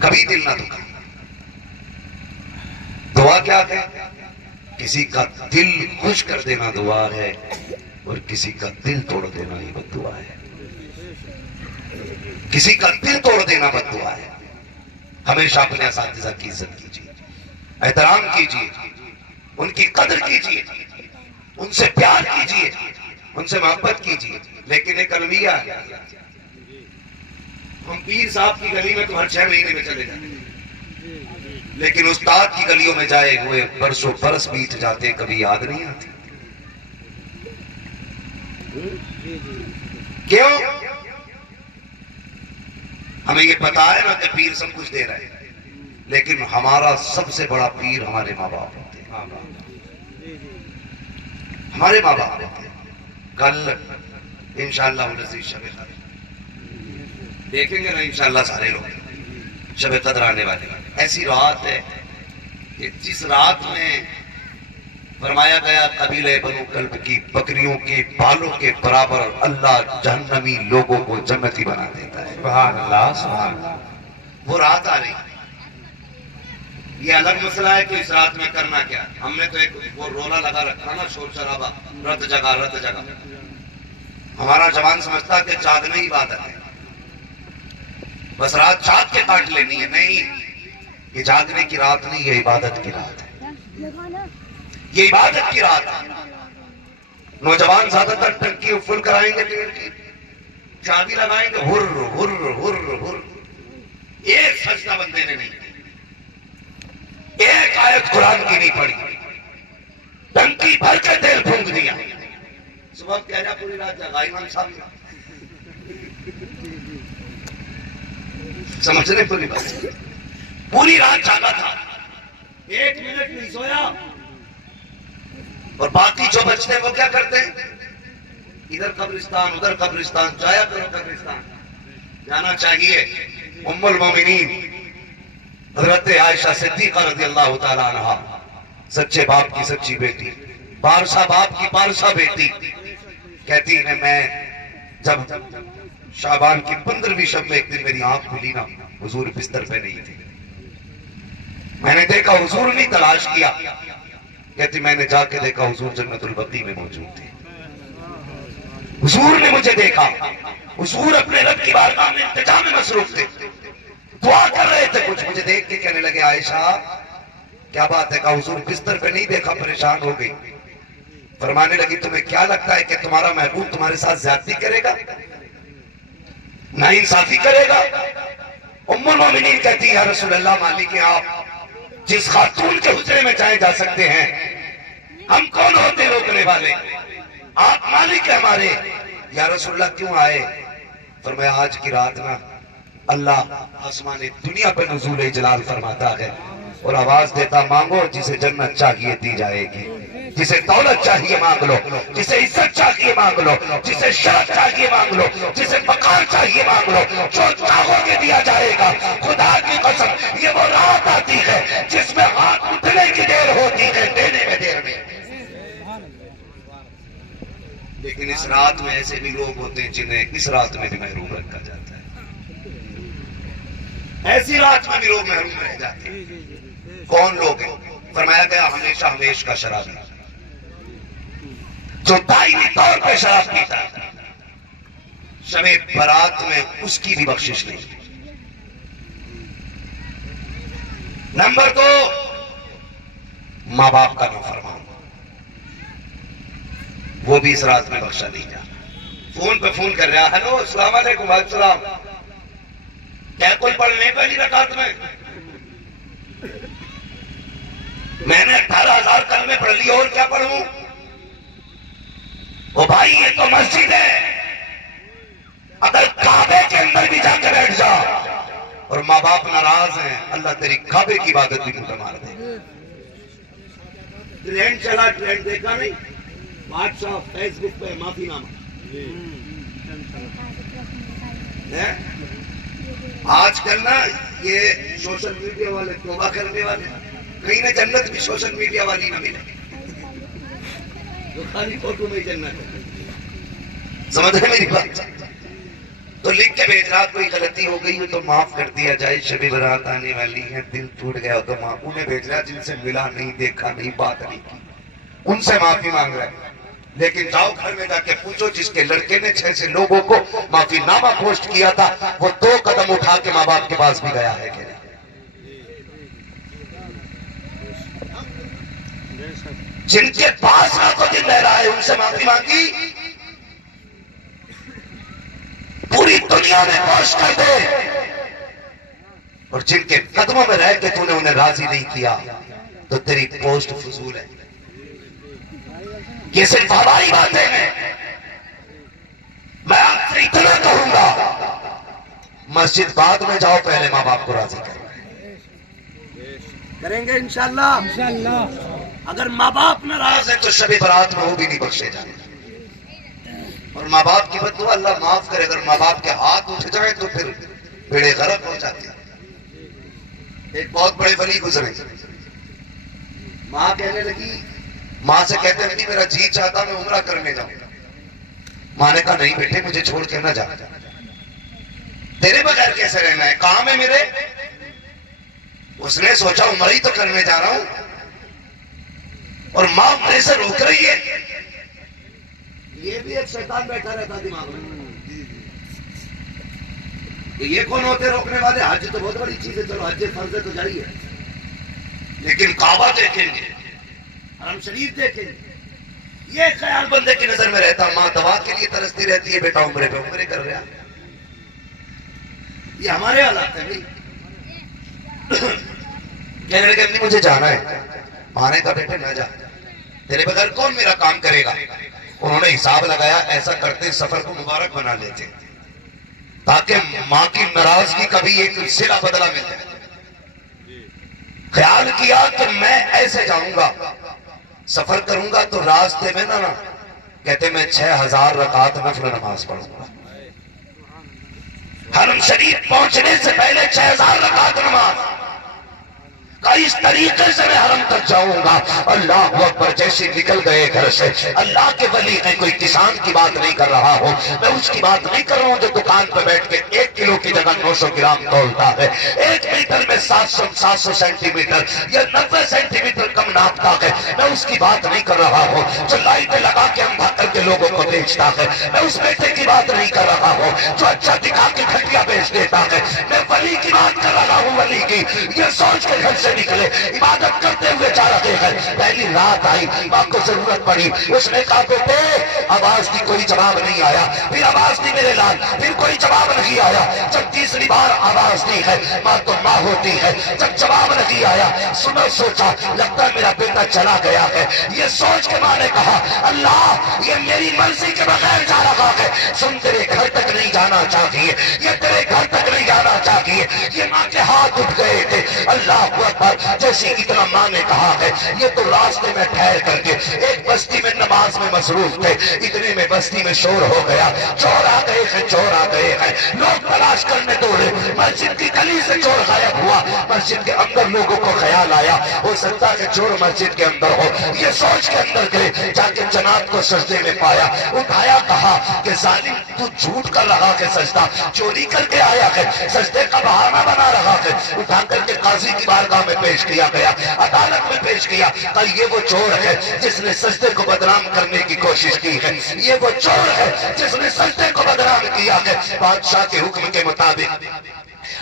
کبھی دل نہ دکھانا. دعا کیا ہے؟ کسی کا دل خوش کر دینا دعا ہے اور کسی کا دل توڑ دینا ہی بد دعا ہے. کسی کا دل توڑ دینا بد دعا ہے. ہمیشہ اپنے اساتذہ کی عزت کیجیے، احترام کیجیے، ان کی قدر کیجیے، ان سے پیار کیجیے. ان سے محبت کیجیے، لیکن ایک الویہ ہے، ہم پیر صاحب کی گلی میں تو ہر 6 مہینے میں چلے جاتے ہیں، لیکن استاد کی گلیوں میں جائے ہوئے برسوں برس بیت جاتے، کبھی یاد نہیں آتی۔ کیوں؟ ہمیں یہ پتا ہے نا کہ پیر سب کچھ دے رہے ہیں، لیکن ہمارا سب سے بڑا پیر ہمارے ماں باپ ہوتے ہیں، ہمارے ماں باپ ہوتے ہیں۔ کل انشاءاللہ العزیز شب قدر دیکھیں گے نا، انشاءاللہ سارے لوگ شب قدر آنے والے، ایسی رات ہے کہ جس رات میں فرمایا گیا قبیلہ بنو کلب کی بکریوں کے بالوں کے برابر اللہ جہنمی لوگوں کو جنتی بنا دیتا ہے۔ سبحان اللہ، سبحان اللہ۔ وہ رات آ رہی، یہ الگ مسئلہ ہے کہ اس رات میں کرنا کیا۔ ہم نے تو ایک وہ رولا لگا رکھا نا، شور شرابہ، رت جگہ رت جگہ۔ ہمارا جوان سمجھتا کہ جاگنا ہی عبادت ہے، بس رات جاگ کے کاٹ لینی ہے۔ نہیں، یہ جاگنے کی رات نہیں، یہ عبادت کی رات ہے، یہ عبادت کی رات ہے۔ نوجوان زیادہ تر ٹنکی فل کرائیں گے، تیل کی چابی لگائیں گے، ہر ہر ہر ہر، ایک سجدہ بندے نے نہیں، ایک آیت قرآن کی نہیں پڑھی، ٹنکی بھر کے تیل پھونک دیا۔ صبح کہہ رہا پوری رات جگا امام صاحب، سمجھ رہے پوری بات، پوری رات جاگا تھا، 1 منٹ نہیں سویا۔ اور باقی جو بچتے ہیں وہ کیا کرتے ہیں؟ ادھر قبرستان ادھر قبرستان، جایا کرو قبرستان، جانا چاہیے۔ ام المومنین حضرت عائشہ صدیقہ رضی اللہ تعالیٰ عنہ، سچے باپ کی سچی بیٹی، بارشاہ باپ کی بارشاہ بیٹی، کہتی ہے میں جب شعبان کی 15ویں شب میں ایک دن میری آنکھ کھلی نا، حضور بستر پہ نہیں تھے، میں نے دیکھا حضور نہیں، تلاش کیا، کہتی میں نے جا کے دیکھا حضور جنت البقیع میں موجود تھے، حضور نے مجھے دیکھا، حضور اپنے رب کی بارگاہ میں التجا میں مصروف تھے، دعا کر رہے تھے، کچھ مجھے دیکھ کے کہنے لگے عائشہ کیا بات ہے؟ کہا حضور بستر پہ نہیں دیکھا، پریشان ہو گئی۔ فرمانے لگی تمہیں کیا لگتا ہے کہ تمہارا محبوب تمہارے ساتھ زیادتی کرے گا، ناانصافی کرے گا؟ ام المومنین کہتی ہے یا رسول اللہ، مالک آپ جس خاتون کے حجرے میں جائے جا سکتے ہیں، ہم کون ہوتے روکنے والے؟ آپ مالک ہیں ہمارے۔ یا رسول اللہ کیوں آئے؟ فرمایا آج کی رات نا اللہ آسمان دنیا پہ نزول جلال فرماتا ہے اور آواز دیتا مانگو، جسے جنت چاہیے دی جائے گی، جسے دولت چاہیے مانگ لو، جسے عزت چاہیے مانگ لو، جسے شرف چاہیے مانگ لو، جسے وقار چاہیے مانگ لو، جو چاہو گے دیا جائے گا۔ خدا کی قسم یہ وہ رات آتی ہے جس میں ہاتھ اٹھنے کی دیر ہوتی ہے، دینے میں دیر نہیں۔ لیکن اس رات میں ایسے بھی لوگ ہوتے ہیں جنہیں اس رات میں بھی محروم رکھا جاتا ہے، ایسی رات میں بھی لوگ محروم رہ جاتے ہیں۔ کون لوگ ہیں؟ فرمایا گیا ہمیشہ ہمیش کا شرابی، جو دائمی طور پہ شراب پیتا ہے، شب برات میں اس کی بھی بخشش نہیں۔ نمبر 2، ماں باپ کا نافرمان، وہ بھی اس رات میں بخشا نہیں جاتا۔ فون پہ فون کر رہا، ہلو السلام علیکم، وعلیکم السلام، کیا کوئی پڑھنے پہلی رکعت میں نے 18,000 کلمے پڑھ لی اور کیا پڑھوں؟ وہ بھائی یہ تو مسجد ہے، اگر کعبے کے اندر بھی جا کے بیٹھ جا اور ماں باپ ناراض ہیں، اللہ تیری کعبے کی عبادت بھی مجھے مار دے۔ ٹرینڈ چلا، ٹرینڈ دیکھا نہیں؟ واٹس ایپ فیس بک پہ معافی نامہ، آج کل نا یہ سوشل میڈیا والے توبہ کرنے والے، کہیں نہ جنت بھی سوشل میڈیا والی نہ ملے، جو خالی فوٹو میں جنت ہے۔ سمجھ رہے میری بات؟ تو لکھ کے بھیج رہا، کوئی غلطی ہو گئی ہو تو معاف کر دیا جائے، شب برات آنے والی ہے، دل ٹوٹ گیا ہو تو معاف۔ انہیں بھیج رہا جن سے ملا نہیں، دیکھا نہیں، بات نہیں کی، ان سے معافی مانگ رہا ہے۔ لیکن جاؤ گھر میں جا کے پوچھو جس کے لڑکے نے 6 سے لوگوں کو معافی نامہ پوسٹ کیا تھا، وہ 2 قدم اٹھا کے ماں باپ کے پاس بھی گیا ہے کہ نہیں؟ جن کے پاس راتوں دن رہ رہا ہے ان سے معافی مانگی، دنیا میں پوش کر دے، اور جن کے قدموں میں رہ کے تو نے انہیں راضی نہیں کیا تو تیری پوسٹ فضول ہے۔ یہ صرف ہماری باتیں ہیں۔ میں آپ سے اتنا کہوں گا، مسجد بعد میں جاؤ، پہلے ماں باپ کو راضی کرو۔ کریں گے انشاءاللہ۔ اگر ماں باپ ناراض ہے تو شب برات میں وہ بھی نہیں بخشے جائیں، اور ماں باپ کی بددعا اللہ معاف کرے۔ اگر ماں باپ کے ہاتھ اٹھ جائے تو پھر بیڑے غرق ہو جاتے ہیں۔ ایک بہت بڑے ولی گزرے، ماں کہنے لگی، ماں سے کہتے ہیں میرا جی چاہتا میں عمرہ کرنے جاؤں۔ ماں نے کہا نہیں بیٹے مجھے چھوڑ کے نہ جا، تیرے بغیر کیسے رہنا ہے، کام ہے میرے۔ اس نے سوچا عمرہ ہی تو کرنے جا رہا ہوں، اور ماں عمرے سے روک رہی ہے۔ یہ بھی ایک شیطان بیٹھا رہتا دماغ میں کہ یہ کون ہوتے روکنے والے، حج تو بہت بڑی چیز ہے، چلو حج فرض ہے تو جائیے، لیکن کعبہ دیکھیں گے، حرم شریف دیکھیں گے، یہ خیال بندے کی نظر میں رہتا۔ ماں دوا کے لیے ترستی رہتی ہے، بیٹا عمرے پہ عمرے کر رہا۔ یہ ہمارے حالات ہیں بھائی۔ کہنے لگے امی مجھے جانا ہے۔ ماں نے کہا بیٹے نہ جا، تیرے بغیر کون میرا کام کرے گا۔ انہوں نے حساب لگایا، ایسا کرتے سفر کو مبارک بنا لیتے تاکہ ماں کی ناراضگی کا بھی ایک صلہ بدلہ مل جائے۔ خیال کیا کہ میں ایسے جاؤں گا، سفر کروں گا تو راستے میں نہ کہتے میں 6000 رکعت نفل نماز پڑھوں گا۔ حرم شریف پہنچنے سے پہلے 6000 رکعت نماز، اس طریقے سے میں حرم تک جاؤں گا۔ اللہ اکبر، جیسے نکل گئے گھر سے، اللہ کے ولی ہے، کوئی کسان کی بات نہیں کر رہا ہوں میں، اس کی بات نہیں کر رہا ہوں جو دکان پہ بیٹھ کے 1 کلو کی جگہ 900 گرام تولتا ہے، 1 میٹر میں 700 سینٹی میٹر یا 90 سینٹی میٹر کم ناپتا ہے، میں اس کی بات نہیں کر رہا ہوں جو لائٹیں لگا کے اندھا کر کے لوگوں کو بیچتا ہے، میں اس بیٹے کی بات نہیں کر رہا ہوں جو اچھا دکھا کے گھٹیا بیچ دیتا ہے، میں ولی کی بات کر رہا ہوں۔ ولی کی یہ سوچ کے گھر سے نکلے، عبادت کرتے ہوئے جا رہے ہیں۔ پہلی رات آئی، ماں کو ضرورت پڑی، اس نے کہا بیٹے آواز دی، کوئی جواب نہیں آیا، پھر آواز دی میرے لال، پھر کوئی جواب نہیں آیا۔ جب تیسری بار آواز دی ہے، ماں تو ماں ہوتی ہے، جب جواب نہیں آیا سنو، سوچا لگتا ہے میرا بیٹا چلا گیا ہے۔ یہ سوچ کے ماں نے کہا اللہ یہ میری مرضی کے بغیر جا رہا ہے، سن تیرے گھر تک نہیں جانا چاہیے، یہ تیرے گھر تک نہیں جانا چاہیے۔ یہ ماں کے ہاتھ اٹھ گئے تھے۔ اللہ اکبر، جیسے اتنا ماں نے کہا ہے، یہ تو راستے میں ٹھہر کر کے ایک بستی میں نماز میں مصروف تھے، اتنے میں بستی میں شور ہو گیا، چور آ گئے ہیں، چور آ گئے ہیں، لوگ تلاش کرنے دوڑے، مسجد کی گلی سے چور غائب ہوا، مسجد کے اندر لوگوں کو خیال آیا ہو سکتا ہے کہ چور مسجد کے اندر ہو، یہ سوچ کے اندر گئے، جا کے جناب کو سجدے میں پایا، اٹھایا، کہا کہ ظالم تو جھوٹ کر رہا ہے، سجدہ چوری کر کے آیا ہے، سجدے کا بہانہ بنا رہا ہے، اٹھا کر کے قاضی کی بارگاہ میں پیش کیا گیا، عدالت میں پیش کیا، کہ یہ وہ چور ہے جس نے سجدے کو بدنام کرنے کی کوشش کی ہے، یہ وہ چور ہے جس نے سجدے کو بدنام کیا ہے۔ بادشاہ کے حکم کے مطابق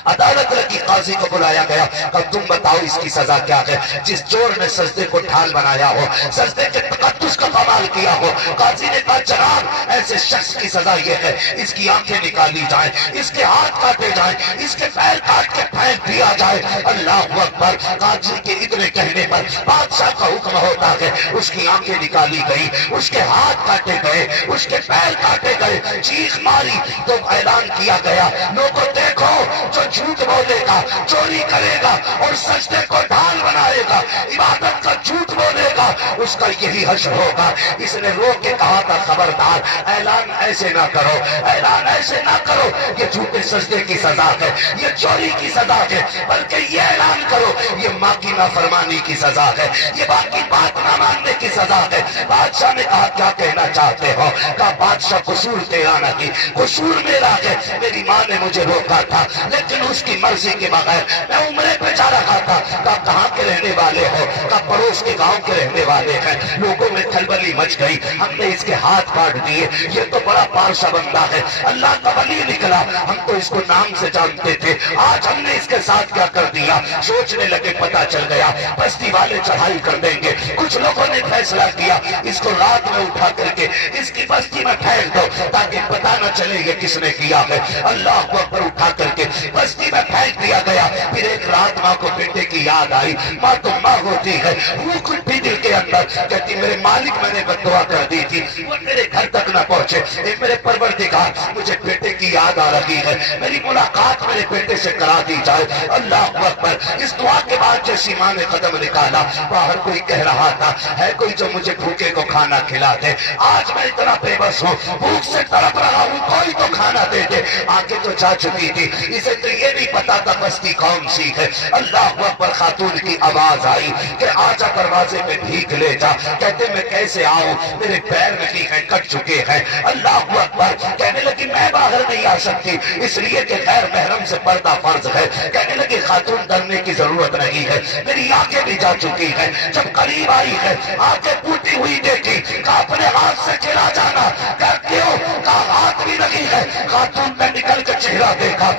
عدالت لگی، قاضی کو بلایا گیا، کہ تم بتاؤ اس کی سزا کیا ہے۔ جس چور نے سجدے کو ڈھال بنایا ہو، سجدے کے تقدس کا پامال کیا ہو، قاضی نے کہا جناب ایسے شخص کی سزا یہ ہے، اس کی آنکھیں نکالی جائیں، اس کے ہاتھ کاٹے جائیں، اس کے پیر کاٹ کے پھینک دیا جائے۔ اللہ اکبر، قاضی کے اتنے کہنے پر بادشاہ کا حکم ہوتا ہے، اس کی آنکھیں نکالی گئی، اس کے ہاتھ کاٹے گئے، اس کے پیر کاٹے گئے، چیخ ماری تو اعلان کیا گیا لوگوں دیکھو جو جھوٹ بولے گا، چوری کرے گا اور سجدے کو ڈھال بنائے گا، عبادت کا جھوٹ بولے گا، اس کا یہی حشر ہوگا۔ اس نے رو کے کہا تھا خبردار اعلان ایسے نہ کرو، اعلان ایسے نہ کرو، یہ جھوٹے سجدے کی سزا ہے، یہ چوری کی سزا ہے، بلکہ یہ اعلان کرو یہ ماں کی نافرمانی کی سزا ہے، یہ ماں کی بات نہ ماننے کی سزا ہے۔ بادشاہ نے کہا کیا کہنا چاہتے ہو؟ کہا بادشاہ قصور تیرا نہیں، قصور میرا ہے، میری ماں نے مجھے روکا تھا لیکن اس کی مرضی کے بغیر میں عمرے پہ جا رہا تھا۔ کہا کہاں کے رہنے والے ہو؟ کہا پڑوس کے گاؤں کے رہنے والے ہیں۔ لوگوں میں کھلبلی مچ گئی، ہم نے اس کے ہاتھ کاٹ دیے، یہ تو بڑا پارشا بندہ ہے، اللہ کا ولی نکلا، ہم تو اس کو نام سے جانتے تھے، آج ہم نے اس کے ساتھ کیا کر دیا؟ سوچنے لگے پتہ چل گیا بستی والے چڑھائی کر دیں گے۔ کچھ لوگوں نے فیصلہ کیا اس کو رات میں اٹھا کر کے اس کی بستی میں پھینک دو تاکہ پتہ نہ چلے یہ کس نے کیا ہے۔ اللہ اکبر، اٹھا کر کے بستی میں پھینک دیا گیا۔ پھر ایک رات ماں کو بیٹے کی یاد آئی۔ ماں تو ماں ہوتی ہے، روح اٹھی دل کے اندر، کہتی میرے مالک میں نے بد دعا کر دی تھی وہ میرے گھر تک نہ پہنچے، اے میرے پروردگار مجھے بیٹے کی یاد آ رہی ہے، میری ملاقات میرے بیٹے سے کرا دی جائے۔ اللہ اکبر، اس دعا کے بعد جیسی ماں نے قدم نکالا، باہر کوئی کہہ رہا تھا ہے کوئی جو مجھے بھوکے کو کھانا کھلا دے، آج میں اتنا بے بس ہوں، بھوک سے تڑپ رہا ہوں، کوئی تو کھانا دے دے۔ آگے تو جا چکی تھی، اسے تو یہ نہیں پتا تھا بستی کون سی ہے۔ اللہ اکبر، خاتون کی آواز آئی کہ آجا دروازے پہ بھیک لے جا۔ کہتے میں کیسے آؤں، میرے پیر نہیں ہے، کٹ چکے ہیں۔ اللہ اکبر، کہنے لگی میں باہر نہیں آ سکتی اس لیے کہ غیر محرم سے پردہ فرض ہے۔ کہنے لگی خاتون ڈرنے کی ضرورت نہیں ہے، میری آنکھیں بھی جا چکی ہیں۔ جب قریب آئی ہے، آنکھیں پوٹی ہوئی دیکھی، کہا اپنے ہاتھ سے چلا جانا، کہا کیوں، کہا ہاتھ بھی نہیں ہے۔ خاتون نے نکل کے چہرہ دیکھا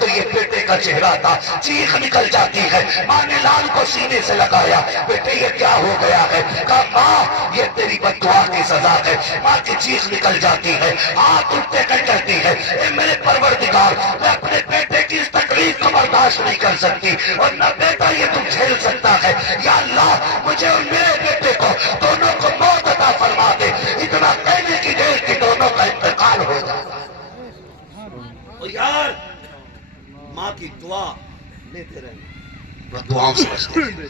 تو یہ بیٹے کا چہرہ تھا، چیخ نکل جاتی ہے۔ ماں نے لال کو سینے سے لگایا، بیٹے یہ کیا ہو گیا ہے؟ کہا ماں یہ تیری بد دعا کی سزا ہے۔ ماں کی چیخ نکل جاتی ہے، ہاتھ اٹھتے کہتی ہے اے میرے پروردگار، میں اپنے بیٹے کی اس تکلیف کو برداشت نہیں کر سکتی اور نہ بیٹا یہ تم جھیل سکتا ہے۔ یا اللہ مجھے اور میرے بیٹے کو دونوں کو موت عطا فرما دے۔ اتنا کہنے کی دیر کی دونوں کا انتقال ہو جائے۔ او یار ماں کی دعا لیتے رہے، وہ دعاؤں سے بچتے ہیں۔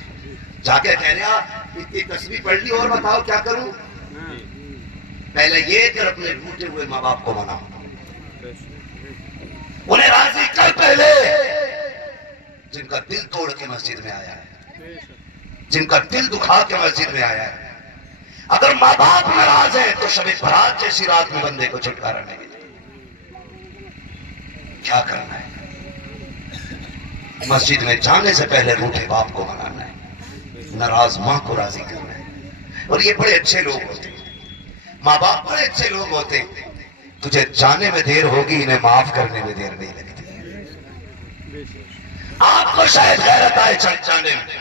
جا کے کہہ رہا اتنی تسبیح پڑھ لی اور بتاؤ کیا کروں؟ پہلے یہ کر اپنے ٹوٹے ہوئے ماں باپ کو مناؤ، انہیں راضی کر پہلے، جن کا دل توڑ کے مسجد میں آیا ہے، جن کا دل دکھا کے مسجد میں آیا ہے۔ اگر ماں باپ ناراض ہیں تو شب برات جیسی رات میں بندے کو چھٹکارا نہیں ملے۔ کیا کرنا ہے؟ مسجد میں جانے سے پہلے روٹے باپ کو منانا ہے، ناراض ماں کو راضی کرنا ہے۔ اور یہ بڑے اچھے لوگ ہوتے ہیں، ماں باپ بڑے اچھے لوگ ہوتے ہیں، تجھے جانے میں دیر ہوگی انہیں معاف کرنے میں دیر نہیں لگتی۔ آپ کو شاید غیرت آئے چل جانے میں،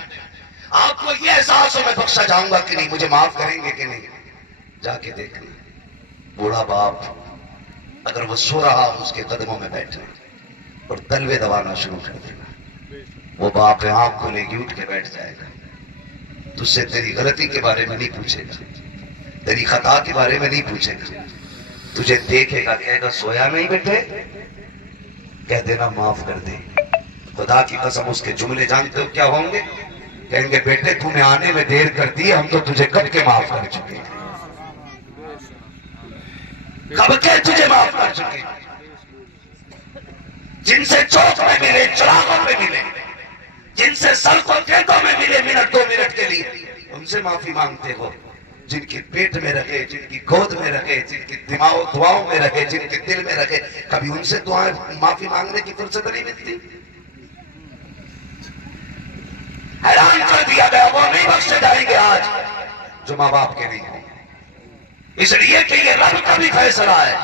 آپ کو یہ احساس ہو میں بخشا جاؤں گا کہ نہیں، مجھے معاف کریں گے کہ نہیں۔ جا کے دیکھنا بوڑھا باپ اگر وہ سو رہا اس کے قدموں میں بیٹھنا اور تلوے دبانا شروع کر دینا، وہ باپ آنکھ کھولے گی اٹھ کے بیٹھ جائے گا، تجھ سے تیری غلطی کے بارے میں نہیں پوچھے گا، تیری خطا کے بارے میں نہیں پوچھے گا، تجھے دیکھے گا، کہے گا سویا نہیں بیٹے، کہہ دینا معاف کر دے۔ خدا کی قسم اس کے جملے جانتے ہو کیا ہوں گے؟ کہیں گے بیٹے تو نے آنے میں دیر کر دی، ہم تو تجھے کب کے معاف کر چکے ہیں، کب کے تجھے معاف کر چکے ہیں۔ جن سے چوک میں ملے، چراغوں پہ ملے، جن سے سڑکوں کھیتوں میں ملے منٹ دو منٹ کے لیے، ان سے معافی مانگتے ہو۔ جن کی پیٹ میں رکھے، جن کی گود میں رکھے، جن کی دعاؤں میں رکھے، جن کے دل میں رکھے، کبھی ان سے دعائیں معافی مانگنے کی فرصت نہیں ملتی۔ حیران کر دیا گیا، وہ نہیں بخشے جائیں گے آج جو ماں باپ کے نہیں ہوں، اس لیے کہ یہ رب کا بھی فیصلہ ہے،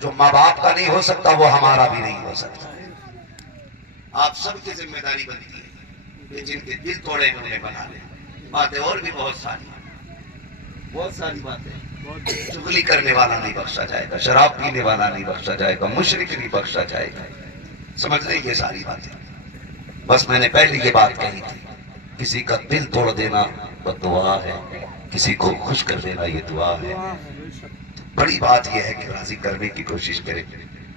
جو ماں باپ کا نہیں ہو سکتا وہ ہمارا بھی نہیں ہو سکتا۔ آپ سب کی ذمہ داری بنتی ہے کہ جن کے دل توڑے انہیں بنا لیں۔ باتیں اور بھی بہت ساری باتیں، چغلی کرنے والا نہیں بخشا جائے گا، شراب پینے والا نہیں بخشا جائے گا، مشرک نہیں بخشا جائے گا، سمجھ رہے یہ ساری باتیں۔ بس میں نے پہلے یہ بات کہی تھی، کسی کا دل توڑ دینا بد دعا ہے، کسی کو خوش کر دینا یہ دعا ہے۔ بڑی بات یہ ہے کہ راضی کرنے کی کوشش کریں،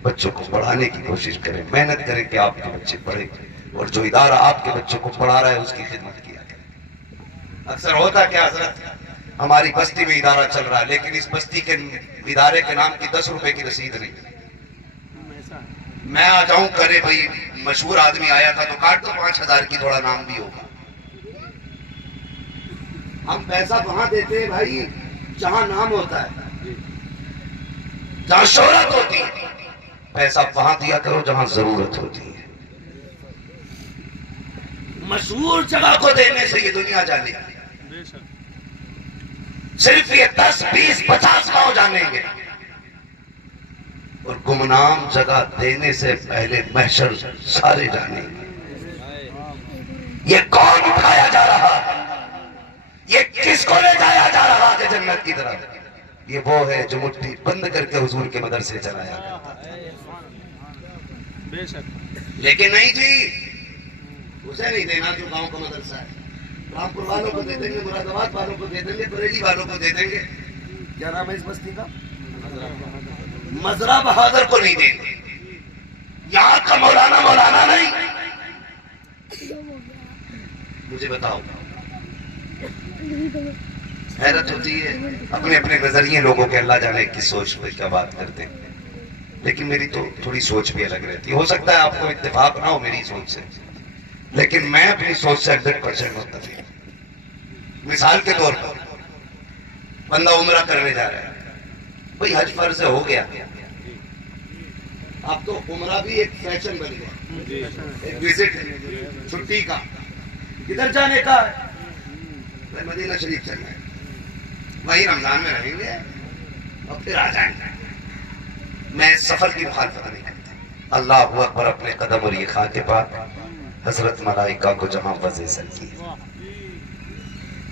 بچوں کو پڑھانے کی کوشش کریں، محنت کریں کہ آپ کے بچے پڑھیں، اور جو ادارہ آپ کے بچوں کو پڑھا رہا ہے اس کی خدمت کیا کریں۔ اکثر ہوتا کیا حضرت، ہماری بستی میں ادارہ چل رہا ہے لیکن اس بستی کے ادارے کے نام کی 10 روپے کی رسید نہیں۔ میں آ جاؤں کرے بھائی مشہور آدمی آیا تھا تو کاٹ دو 5000 کی، تھوڑا نام بھی ہوگا۔ ہم پیسہ وہاں دیتے ہیں بھائی جہاں نام ہوتا ہے، جہاں شہرت ہوتی ہے، پیسہ وہاں دیا کرو جہاں ضرورت ہوتی ہے۔ مشہور جگہ کو دینے سے یہ دنیا جانے گی، صرف یہ 10 20 50 گاؤں جانیں گے، اور گمنام جگہ دینے سے پہلے محشر سارے جانیں گے۔ یہ کون اٹھایا جا رہا، یہ کس کو لے جایا جا رہا کہ جنت کی طرف، یہ وہ ہے جو مٹھی بند کر کے حضور کے مدرسے چلایا کرتا تھا۔ لیکن نہیں جی، اسے نہیں دینا جو گاؤں کا مدرسہ ہے، رامپور والوں کو دے دیں گے، مراد آباد والوں کو دے دیں گے، بریلی والوں کو دے دیں گے، کیا نام ہے اس بستی کا؟ مزرا بہادر کو نہیں دیں گے۔ یہاں کا مولانا نہیں۔ مجھے بتاؤ، حیرت ہوتی ہے، اپنے اپنے نظریے لوگوں کے اللہ جانے کی سوچ پہ کیا بات کرتے ہیں، لیکن میری تو تھوڑی سوچ بھی الگ رہتی ہے۔ ہو سکتا ہے آپ کو اتفاق نہ ہو میری سوچ سے، لیکن میں اپنی سوچ سے 100% متفق ہوں۔ مثال کے طور پر بندہ عمرہ کرنے جا رہا ہے، بھئی حج فرض سے ہو گیا، اب تو عمرہ بھی ایک فیشن بن گیا، ایک وزٹ چھٹی کا، کدھر جانے کا ہے؟ مدینہ شریف چلنا ہے، وہی رمضان میں رہیں گے اور پھر آ جائیں گے۔ میں سفر کی مخالفت نہیں کرتا، اللہ اکبر، اپنے قدم اور یہ خاک پاک حضرت ملائکہ کو جمع وضع سلکی،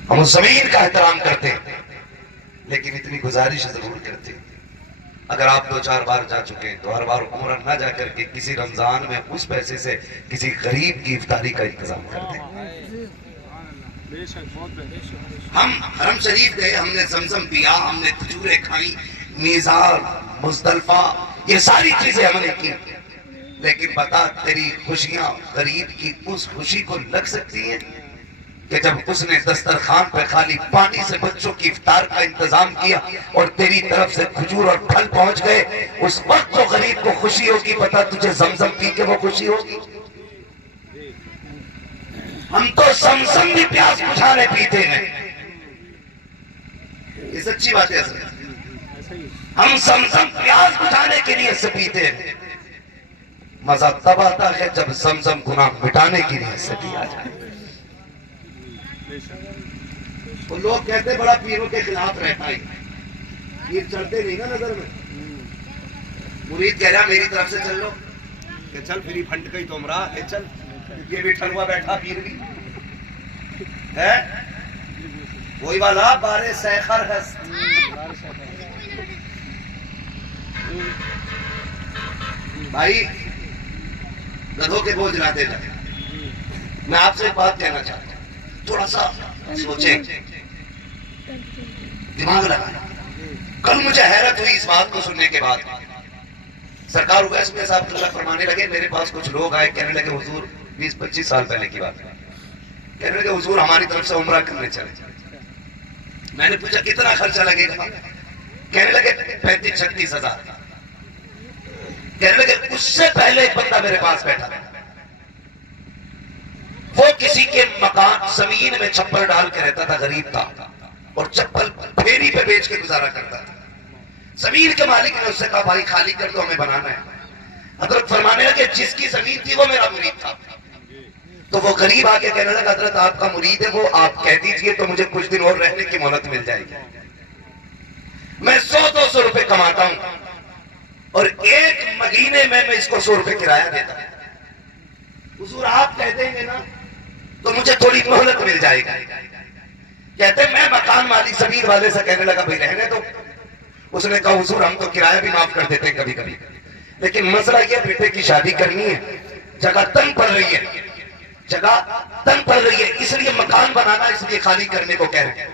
ہم اس زمین کا احترام کرتے ہیں، لیکن اتنی گزارش ضرور کرتے ہیں، اگر آپ 2-4 بار جا چکے ہیں تو ہر بار عمرہ نہ جا کر کے کسی رمضان میں اس پیسے سے کسی غریب کی افطاری کا انتظام کر دیں۔ ہم حرم شریف گئے، ہم نے زمزم پیا، ہم نے کھجوریں کھائی، میزان، مزدلفہ، یہ ساری چیزیں ہم نے کی، لیکن بتا تیری خوشیاں غریب کی اس خوشی کو لگ سکتی ہیں کہ جب اس نے دسترخوان پہ خالی پانی سے بچوں کی افطار کا انتظام کیا اور تیری طرف سے کھجور اور پھل پہنچ گئے، اس وقت تو غریب کو خوشی ہوگی، پتا تجھے زمزم پی کے وہ خوشی ہوگی؟ ہم تو زمزم بھی پیاس بجھانے پیتے ہیں، یہ سچی بات ہے، ہم زمزم پیاس بجھانے کے لیے سے پیتے ہیں، مزہ تب آتا ہے جب زمزم گناہ مٹانے کے لیے سے پیا جائے۔ وہ لوگ کہتے بڑا پیروں کے خلاف رہتا ہے، پیر چلتے نہیں نا نظر میں، مرید کہہ رہا میری طرف سے چل لو، کہ چل پھر پھنٹ گئی تو عمرہ لے چل، یہ بھی ٹھلوا بیٹھا پیر بھی ہے، وہی والا بارے سیخر ہست۔ بھائی گدھوں کے بوجھ لاتے جاتے، میں آپ سے ایک بات کہنا چاہتا ہوں، تھوڑا سا سوچیں، دماغ لگانا۔ کل مجھے حیرت ہوئی اس بات کو سننے کے بعد، سرکار اویس میں صاحب اللہ فرمانے لگے، میرے پاس کچھ لوگ آئے، کہنے لگے حضور 20-25 سال پہلے کی بات، کہنے لگے حضور ہماری طرف سے عمرہ کرنے چلے۔ میں نے پوچھا کتنا خرچہ لگے گا؟ کہنے لگے 35-36 ہزار۔ کہنے لگے اس سے پہلے ایک بندہ میرے پاس بیٹھا تھا، وہ کسی کے مکان زمین میں چپل ڈال کے رہتا تھا، غریب تھا، اور چپل پھیری پہ بیچ کے گزارا کرتا تھا۔ زمین کے مالک نے اس سے کہا بھائی خالی کر دو، ہمیں بنانا ہے۔ حضرت فرمانے لگے جس کی زمین تھی وہ میرا مرید تھا، تو وہ غریب آگے کہنے لگا حضرت آپ کا مرید ہے، وہ آپ کہہ دیجئے تو مجھے کچھ دن اور رہنے کی مہلت مل جائے گی، میں 100-200 روپے کماتا ہوں اور ایک مہینے میں اس کو 100 روپے کرایہ دیتا ہوں، حضور آپ کہہ دیں گے نا تو مجھے تھوڑی مہلت مل جائے گی۔ کہتے میں مکان مالک زمین والے سے کہنے لگا بھائی رہنے دو، اس نے کہا حضور ہم تو کرایہ بھی معاف کر دیتے ہیں کبھی کبھی، لیکن مسئلہ یہ بیٹے کی شادی کرنی ہے، جگہ تنگ پڑ رہی ہے، جگہ تنگ پڑ رہی ہے، اس لیے مکان بنانا، اس لیے خالی کرنے کو کہہ رہے ہیں۔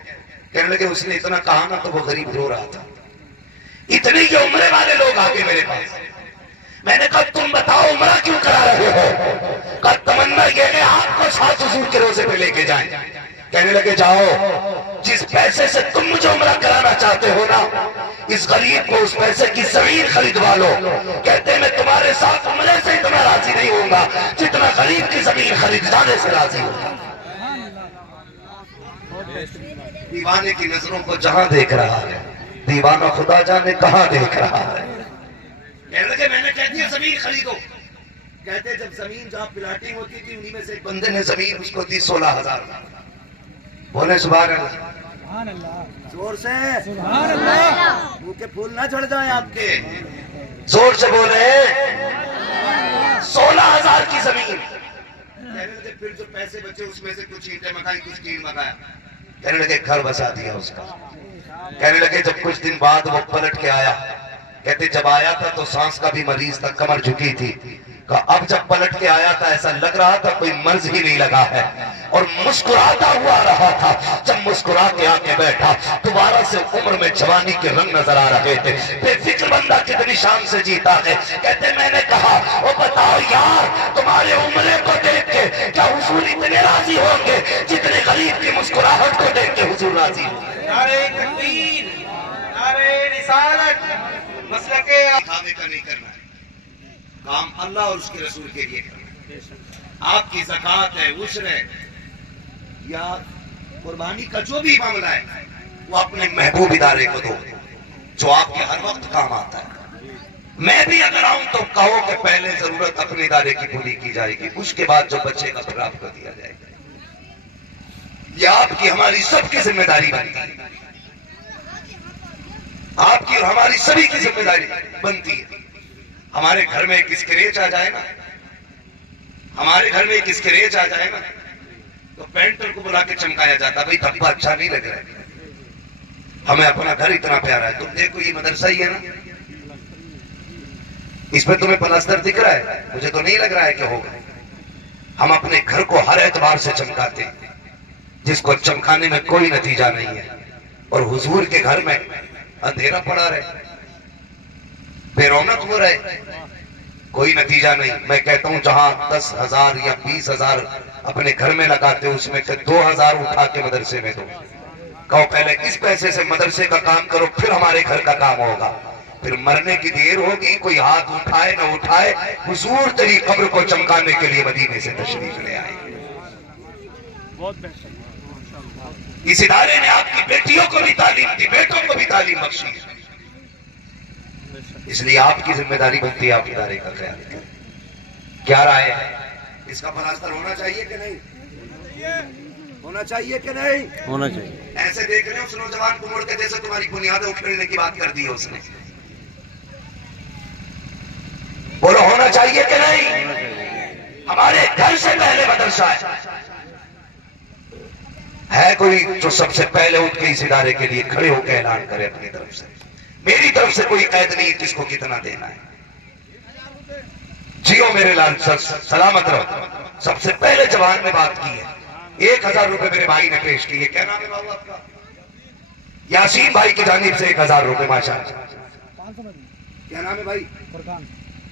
کہنے لگے اس نے اتنا کہا نا تو وہ غریب رو رہا تھا، اتنے یہ عمرے والے لوگ آگے میرے پاس۔ میں نے کہا تم بتاؤ عمرہ کیوں کرا رہے ہو؟ کہا تمنا یہ ہے آپ کو ساتھ حضور کے روزے پہ لے کے جائیں۔ کہنے لگے جاؤ، جس پیسے سے تم مجھے عمرہ کرانا چاہتے ہو نا، اس غریب کو اس پیسے کی زمین خریدوا لو۔ کہتے میں تمہارے ساتھ عمرے سے اتنا راضی نہیں ہوں گا جتنا غریب کی زمین خرید جانے سے راضی ہوں گا۔ دیوانے کی نظروں کو جہاں دیکھ رہا ہے، دیوانہ خدا جانے کہاں دیکھ رہا ہے۔ کہنے لگے میں نے کہہ دیا زمین خریدو۔ کہتے جب زمین جہاں پلاٹنگ ہوتی تھی انہی میں سے ایک بندے نے زمین اس کو دی 16,000۔ بولے سبحان اللہ، زور سے سبحان اللہ، منہ کے پھول نہ جھڑ جائیں آپ کے، زور سے بولے 16,000 کی زمین۔ کہنے لگے پھر جو پیسے بچے اس میں سے کچھ اینٹیں مکائی، کچھ کیل مکایا۔ کہنے لگے گھر بسا دیا اس کا۔ کہنے لگے جب کچھ دن بعد وہ پلٹ کے آیا، کہتے جب آیا تھا تو سانس کا بھی مریض تھا، کمر جھکی تھی، کہا اب جب پلٹ کے آیا تھا ایسا لگ رہا تھا کوئی مرض ہی نہیں لگا ہے، اور مسکراتا ہوا رہا تھا۔ جب مسکرا کے آ کے بیٹھا دوبارہ سے عمر میں جوانی کے رنگ نظر آ رہے تھے۔ بے فکر بندہ کتنی شان سے جیتا ہے۔ کہتے میں نے کہا وہ بتاؤ یار تمہارے عمرے کو دیکھ کے کیا حضور اتنے راضی ہوں گے جتنے غریب کی مسکراہٹ کو دیکھ کے حضور راضی ہوں گے؟ نعرہ تکبیر، نعرہ رسالت، مسلک دکھاوے کا نہیں کرنا ہے، کام اللہ اور اس کے رسول کے لیے کرنا ہے۔ آپ کی زکوٰۃ ہے، عشر ہے یا قربانی کا جو بھی معاملہ ہے وہ اپنے محبوب ادارے کو دو جو آپ کے ہر وقت کام آتا ہے۔ میں بھی اگر آؤں تو کہو کہ پہلے ضرورت اپنے ادارے کی پوری کی جائے گی، اس کے بعد جو بچے کا پھر آپ کو دیا جائے گا۔ یہ آپ کی ہماری سب کی ذمہ داری بنتی ہے، آپ کی اور ہماری سبھی کی ذمہ داری بنتی ہے۔ ہمارے گھر میں ایک اسکریچ آ جائے نا، ہمارے گھر میں ایک اسکریچ آ جائے نا تو پینٹر کو بلا کے چمکایا جاتا، بھئی دھبا اچھا نہیں لگ رہا ہے، ہمیں اپنا گھر اتنا پیارا ہے، تم دیکھو یہ مدرسہ ہی ہے نا، اس میں تمہیں پلستر دکھ رہا ہے، مجھے تو نہیں لگ رہا ہے کہ ہوگا۔ ہم اپنے گھر کو ہر اعتبار سے چمکاتے ہیں جس کو چمکانے میں کوئی نتیجہ نہیں ہے، اور حضور کے گھر میں اندھیرا پڑا رہے، بے رونق ہو رہے، کوئی نتیجہ نہیں۔ میں کہتا ہوں جہاں 10,000 یا 20,000 اپنے گھر میں لگاتے ہو اس میں کہ 2,000 اٹھا کے مدرسے میں دو، کہو پہلے اس پیسے سے مدرسے کا کام کرو پھر ہمارے گھر کا کام ہوگا، پھر مرنے کی دیر ہوگی کوئی ہاتھ اٹھائے نہ اٹھائے، حضور تیری قبر کو چمکانے کے لیے مدینے سے تشریف لے آئے۔ اس ادارے نے آپ کی بیٹیوں کو بھی تعلیم دی، بیٹوں کو بھی تعلیم بخشی ہے، اس لیے آپ کی ذمہ داری بنتی ہے آپ ادارے کا خیال کریں۔ کیا رائے ہے؟ اس کا پلاسٹر ہونا چاہیے کہ نہیں؟ ہونا چاہیے کہ نہیں؟ ہونا چاہیے۔ ایسے دیکھ رہے ہیں اس نوجوان کو مڑ کے جیسے تمہاری بنیادیں اکھیڑنے کی بات کر دی ہے اس نے۔ بولو ہونا چاہیے کہ نہیں؟ ہمارے گھر سے پہلے مدرسہ ہے کوئی جو سب سے پہلے اٹھ کے اس ادارے کے لیے کھڑے ہو کے اعلان کرے اپنی طرف سے؟ میری طرف سے کوئی قید نہیں کس کو کتنا دینا ہے۔ جیو میرے لال سلامت رہو۔ سب سے پہلے جوان نے بات کی ہے، 1,000 روپے میرے بھائی نے پیش کیے۔ کیا نام ہے بابو آپ کا؟ یاسین بھائی کی جانب سے 1,000 روپے ماشاءاللہ۔ کیا نام ہے بھائی؟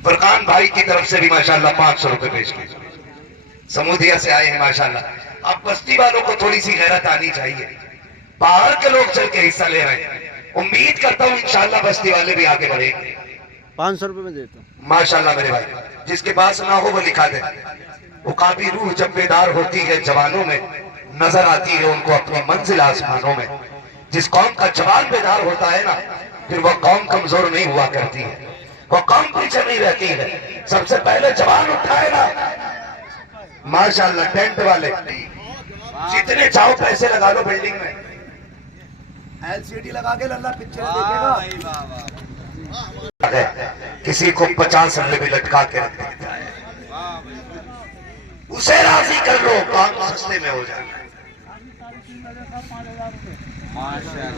فرقان بھائی کی طرف سے بھی ماشاءاللہ 500 روپے پیش کیے، سمودیہ سے آئے ہیں ماشاءاللہ۔ اب بستی والوں کو تھوڑی سی غیرت آنی چاہیے، باہر کے لوگ چل کے حصہ لے رہے ہیں، امید کرتا ہوں انشاءاللہ بستی والے بھی آگے بڑھیں گے۔ 500 روپے میں دیتا ہوں۔ ماشاءاللہ میرے بھائی، جس کے پاس نہ ہو وہ لکھا دے۔ عقابی روح جب بیدار ہوتی ہے جوانوں میں، نظر آتی ہے ان کو اپنی منزل آسمانوں میں۔ جس قوم کا جوان بیدار ہوتا ہے نا پھر وہ قوم کمزور نہیں ہوا کرتی ہے، وہ قوم پیچھے نہیں رہتی ہے۔ سب سے پہلے جوان اٹھائے نا ماشاءاللہ، ٹینٹ والے جتنے چاہو پیسے لگا لو بلڈنگ میں، LCD لگا کے اللہ پکچر دیکھے گا۔ کسی کو 50 روپے بھی لٹکا کے رکھ دیتا ہے، اسے راضی کر لو، کام سستے میں ہو جائے۔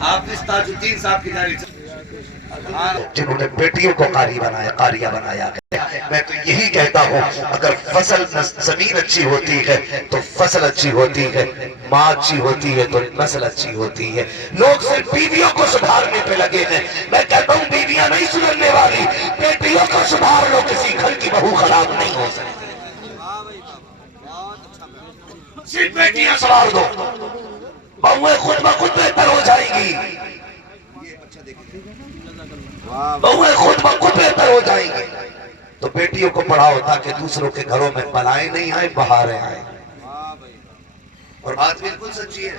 حافظ تاج الدین صاحب کی جانب سے جنہوں نے بیٹیوں کو قاری بنایا، قاریہ بنایا ہے۔ میں تو یہی کہتا ہوں اگر فصل زمین اچھی ہوتی ہے تو فصل اچھی ہوتی ہے، ماں اچھی ہوتی ہے تو نسل اچھی ہوتی ہے۔ لوگ صرف بیویوں کو سدھارنے پہ لگے ہیں، میں کہتا ہوں بیویاں نہیں سدھرنے والی، بیٹیوں کو سدھار لو، کسی گھر کی بہو خراب نہیں ہو سکتی۔ صرف بیٹیاں سوار دو، بہویں خود بخود بہتر ہو جائیں گی، بہویں خود بخود بہتر ہو جائیں گی۔ تو بیٹیوں کو پڑھاؤ تاکہ دوسروں کے گھروں میں بلائیں نہیں آئیں، بہاریں آئیں۔ اور بات بالکل سچی ہے،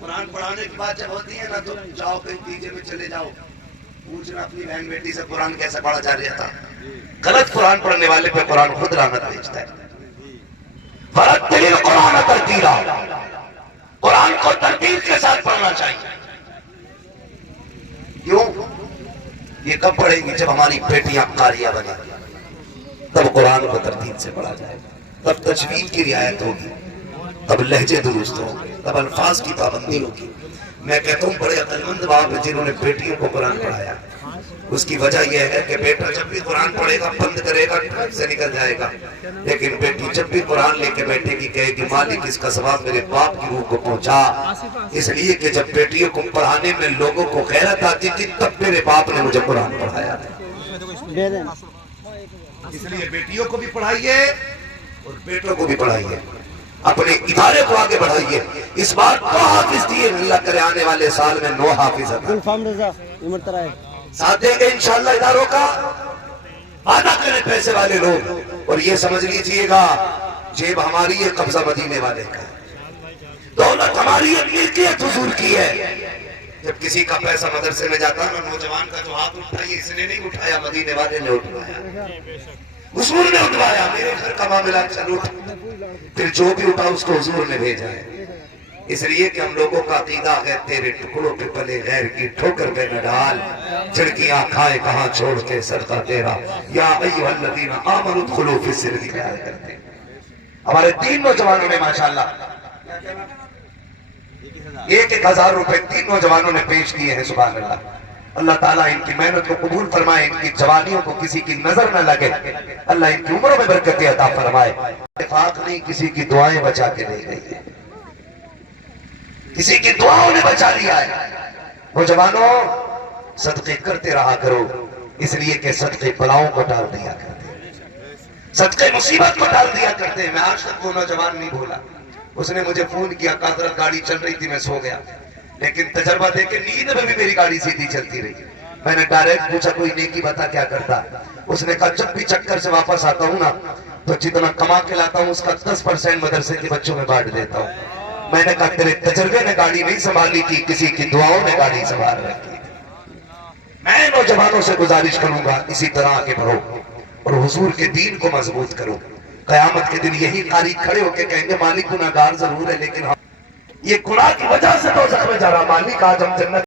قرآن پڑھانے کی بات جب ہوتی ہے نا تو جاؤ کہیں دیجے میں چلے جاؤ، پوچھنا اپنی بہن بیٹی سے قرآن کیسے پڑھا جا رہا تھا۔ غلط قرآن پڑھنے والے پہ قرآن خود لعنت بھیجتا ہے۔ فَرَتِّلِ الْقُرْآنَ تَرْتِیلًا، قرآن کو ترتیب کے ساتھ پڑھنا چاہیے۔ کیوں؟ یہ کب پڑھیں گی؟ جب ہماری بیٹیاں قاریہ بنیں گی، تب قرآن کو ترتیب سے پڑھا جائے گا، تب تجوید کی رعایت ہوگی، تب لہجے درست ہوں گے، تب الفاظ کی پابندی ہوگی۔ میں کہتا ہوں بڑے عقلمند باپ ہیں جنہوں نے بیٹیوں کو قرآن پڑھایا. اس کی وجہ یہ ہے کہ بیٹا جب بھی قرآن پڑھے گا بند کرے گا ٹھنڈ سے نکل جائے گا, لیکن بیٹی جب بھی قرآن لے کے بیٹھے گی کہے گی مالک اس کا ثواب میرے باپ کی روح کو پہنچا. اس لیے کہ جب بیٹیوں کو پڑھانے میں لوگوں کو غیرت آتی تھی تب میرے باپ نے مجھے قرآن پڑھایا تھا. اس لیے بیٹیوں کو بھی پڑھائیے اور بیٹوں کو بھی پڑھائیے, اپنے ادارے کو آگے بڑھائیے. اس بار 2 حافظ دیے, اللہ کرے آنے والے سال میں 9 حافظ ساتھ دیں گے انشاءاللہ اداروں کا. آدھا کریں پیسے والے لوگ, اور یہ سمجھ لیجئے گا جیب ہماری ہے, قبضہ مدینے والے کا. دولت ہماری ہے, ملکیت حضور کی ہے. جب کسی کا پیسہ مدرسے میں جاتا ہے نا, نوجوان کا جو ہاتھ اٹھائیے اس نے نہیں اٹھایا, مدینے والے نے اٹھایا, حضور نے اٹھوایا. میرے گھر کا معاملہ چل اٹھا, پھر جو بھی اٹھا اس کو حضور نے بھیجا ہے. اس لیے کہ ہم لوگوں کا عقیدہ ہے تیرے ٹکڑوں پہ پلے غیر کی ٹھوکر پہ نہ ڈال, جھڑکیاں کھائے کہاں چھوڑ کے صدقہ تیرا یا ایھا الذین آمنوا ادخلوا فی السلم پیار کرتے. ہمارے 3 نوجوانوں نے ماشاءاللہ 1,000 روپے 3 نوجوانوں نے پیش کیے ہیں. سبحان اللہ. اللہ تعالیٰ ان کی محنت کو قبول فرمائے, ان کی جوانیوں کو کسی کی نظر نہ لگے, اللہ ان کی عمروں میں برکت عطا فرمائے. اتفاق نہیں, کسی کی دعائیں بچا کے لے گئی ہیں, کسی کی دعاؤں نے بچا لیا ہے. نوجوانوں صدقے کرتے رہا کرو, اس لیے کہ صدقے بلاؤں کو ٹال دیا کرتے ہیں, صدقے مصیبت کو ٹال دیا کرتے ہیں. میں آج تک وہ نوجوان نہیں بھولا, اس نے مجھے فون کیا, حضرت گاڑی چل رہی تھی میں سو گیا, لیکن تجربہ دے کے نیند میں بھی میری گاڑی سیدھی چلتی رہی. میں نے ڈائریکٹ پوچھا کوئی نیکی بتا کیا کرتا. اس نے کہا جب بھی چکر سے واپس آتا ہوں نا تو جتنا کما کے لاتا ہوں اس کا 10% مدرسے کے بچوں میں بانٹ دیتا ہوں. میں نے کہا تیرے تجربے نے گاڑی نہیں سنبھالی تھی, کسی کی دعاؤں نے گاڑی سنبھال رکھی. میں نوجوانوں سے گزارش کروں گا اسی طرح آگے بڑھو اور حضور کے دین کو مضبوط کرو. قیامت کے دن یہی قاری کھڑے ہو کے کہیں گے مالک گناہگار ضرور ہے لیکن یہ گناہ کی وجہ سے دوزخ میں جا رہا, مالک آج ہم جنت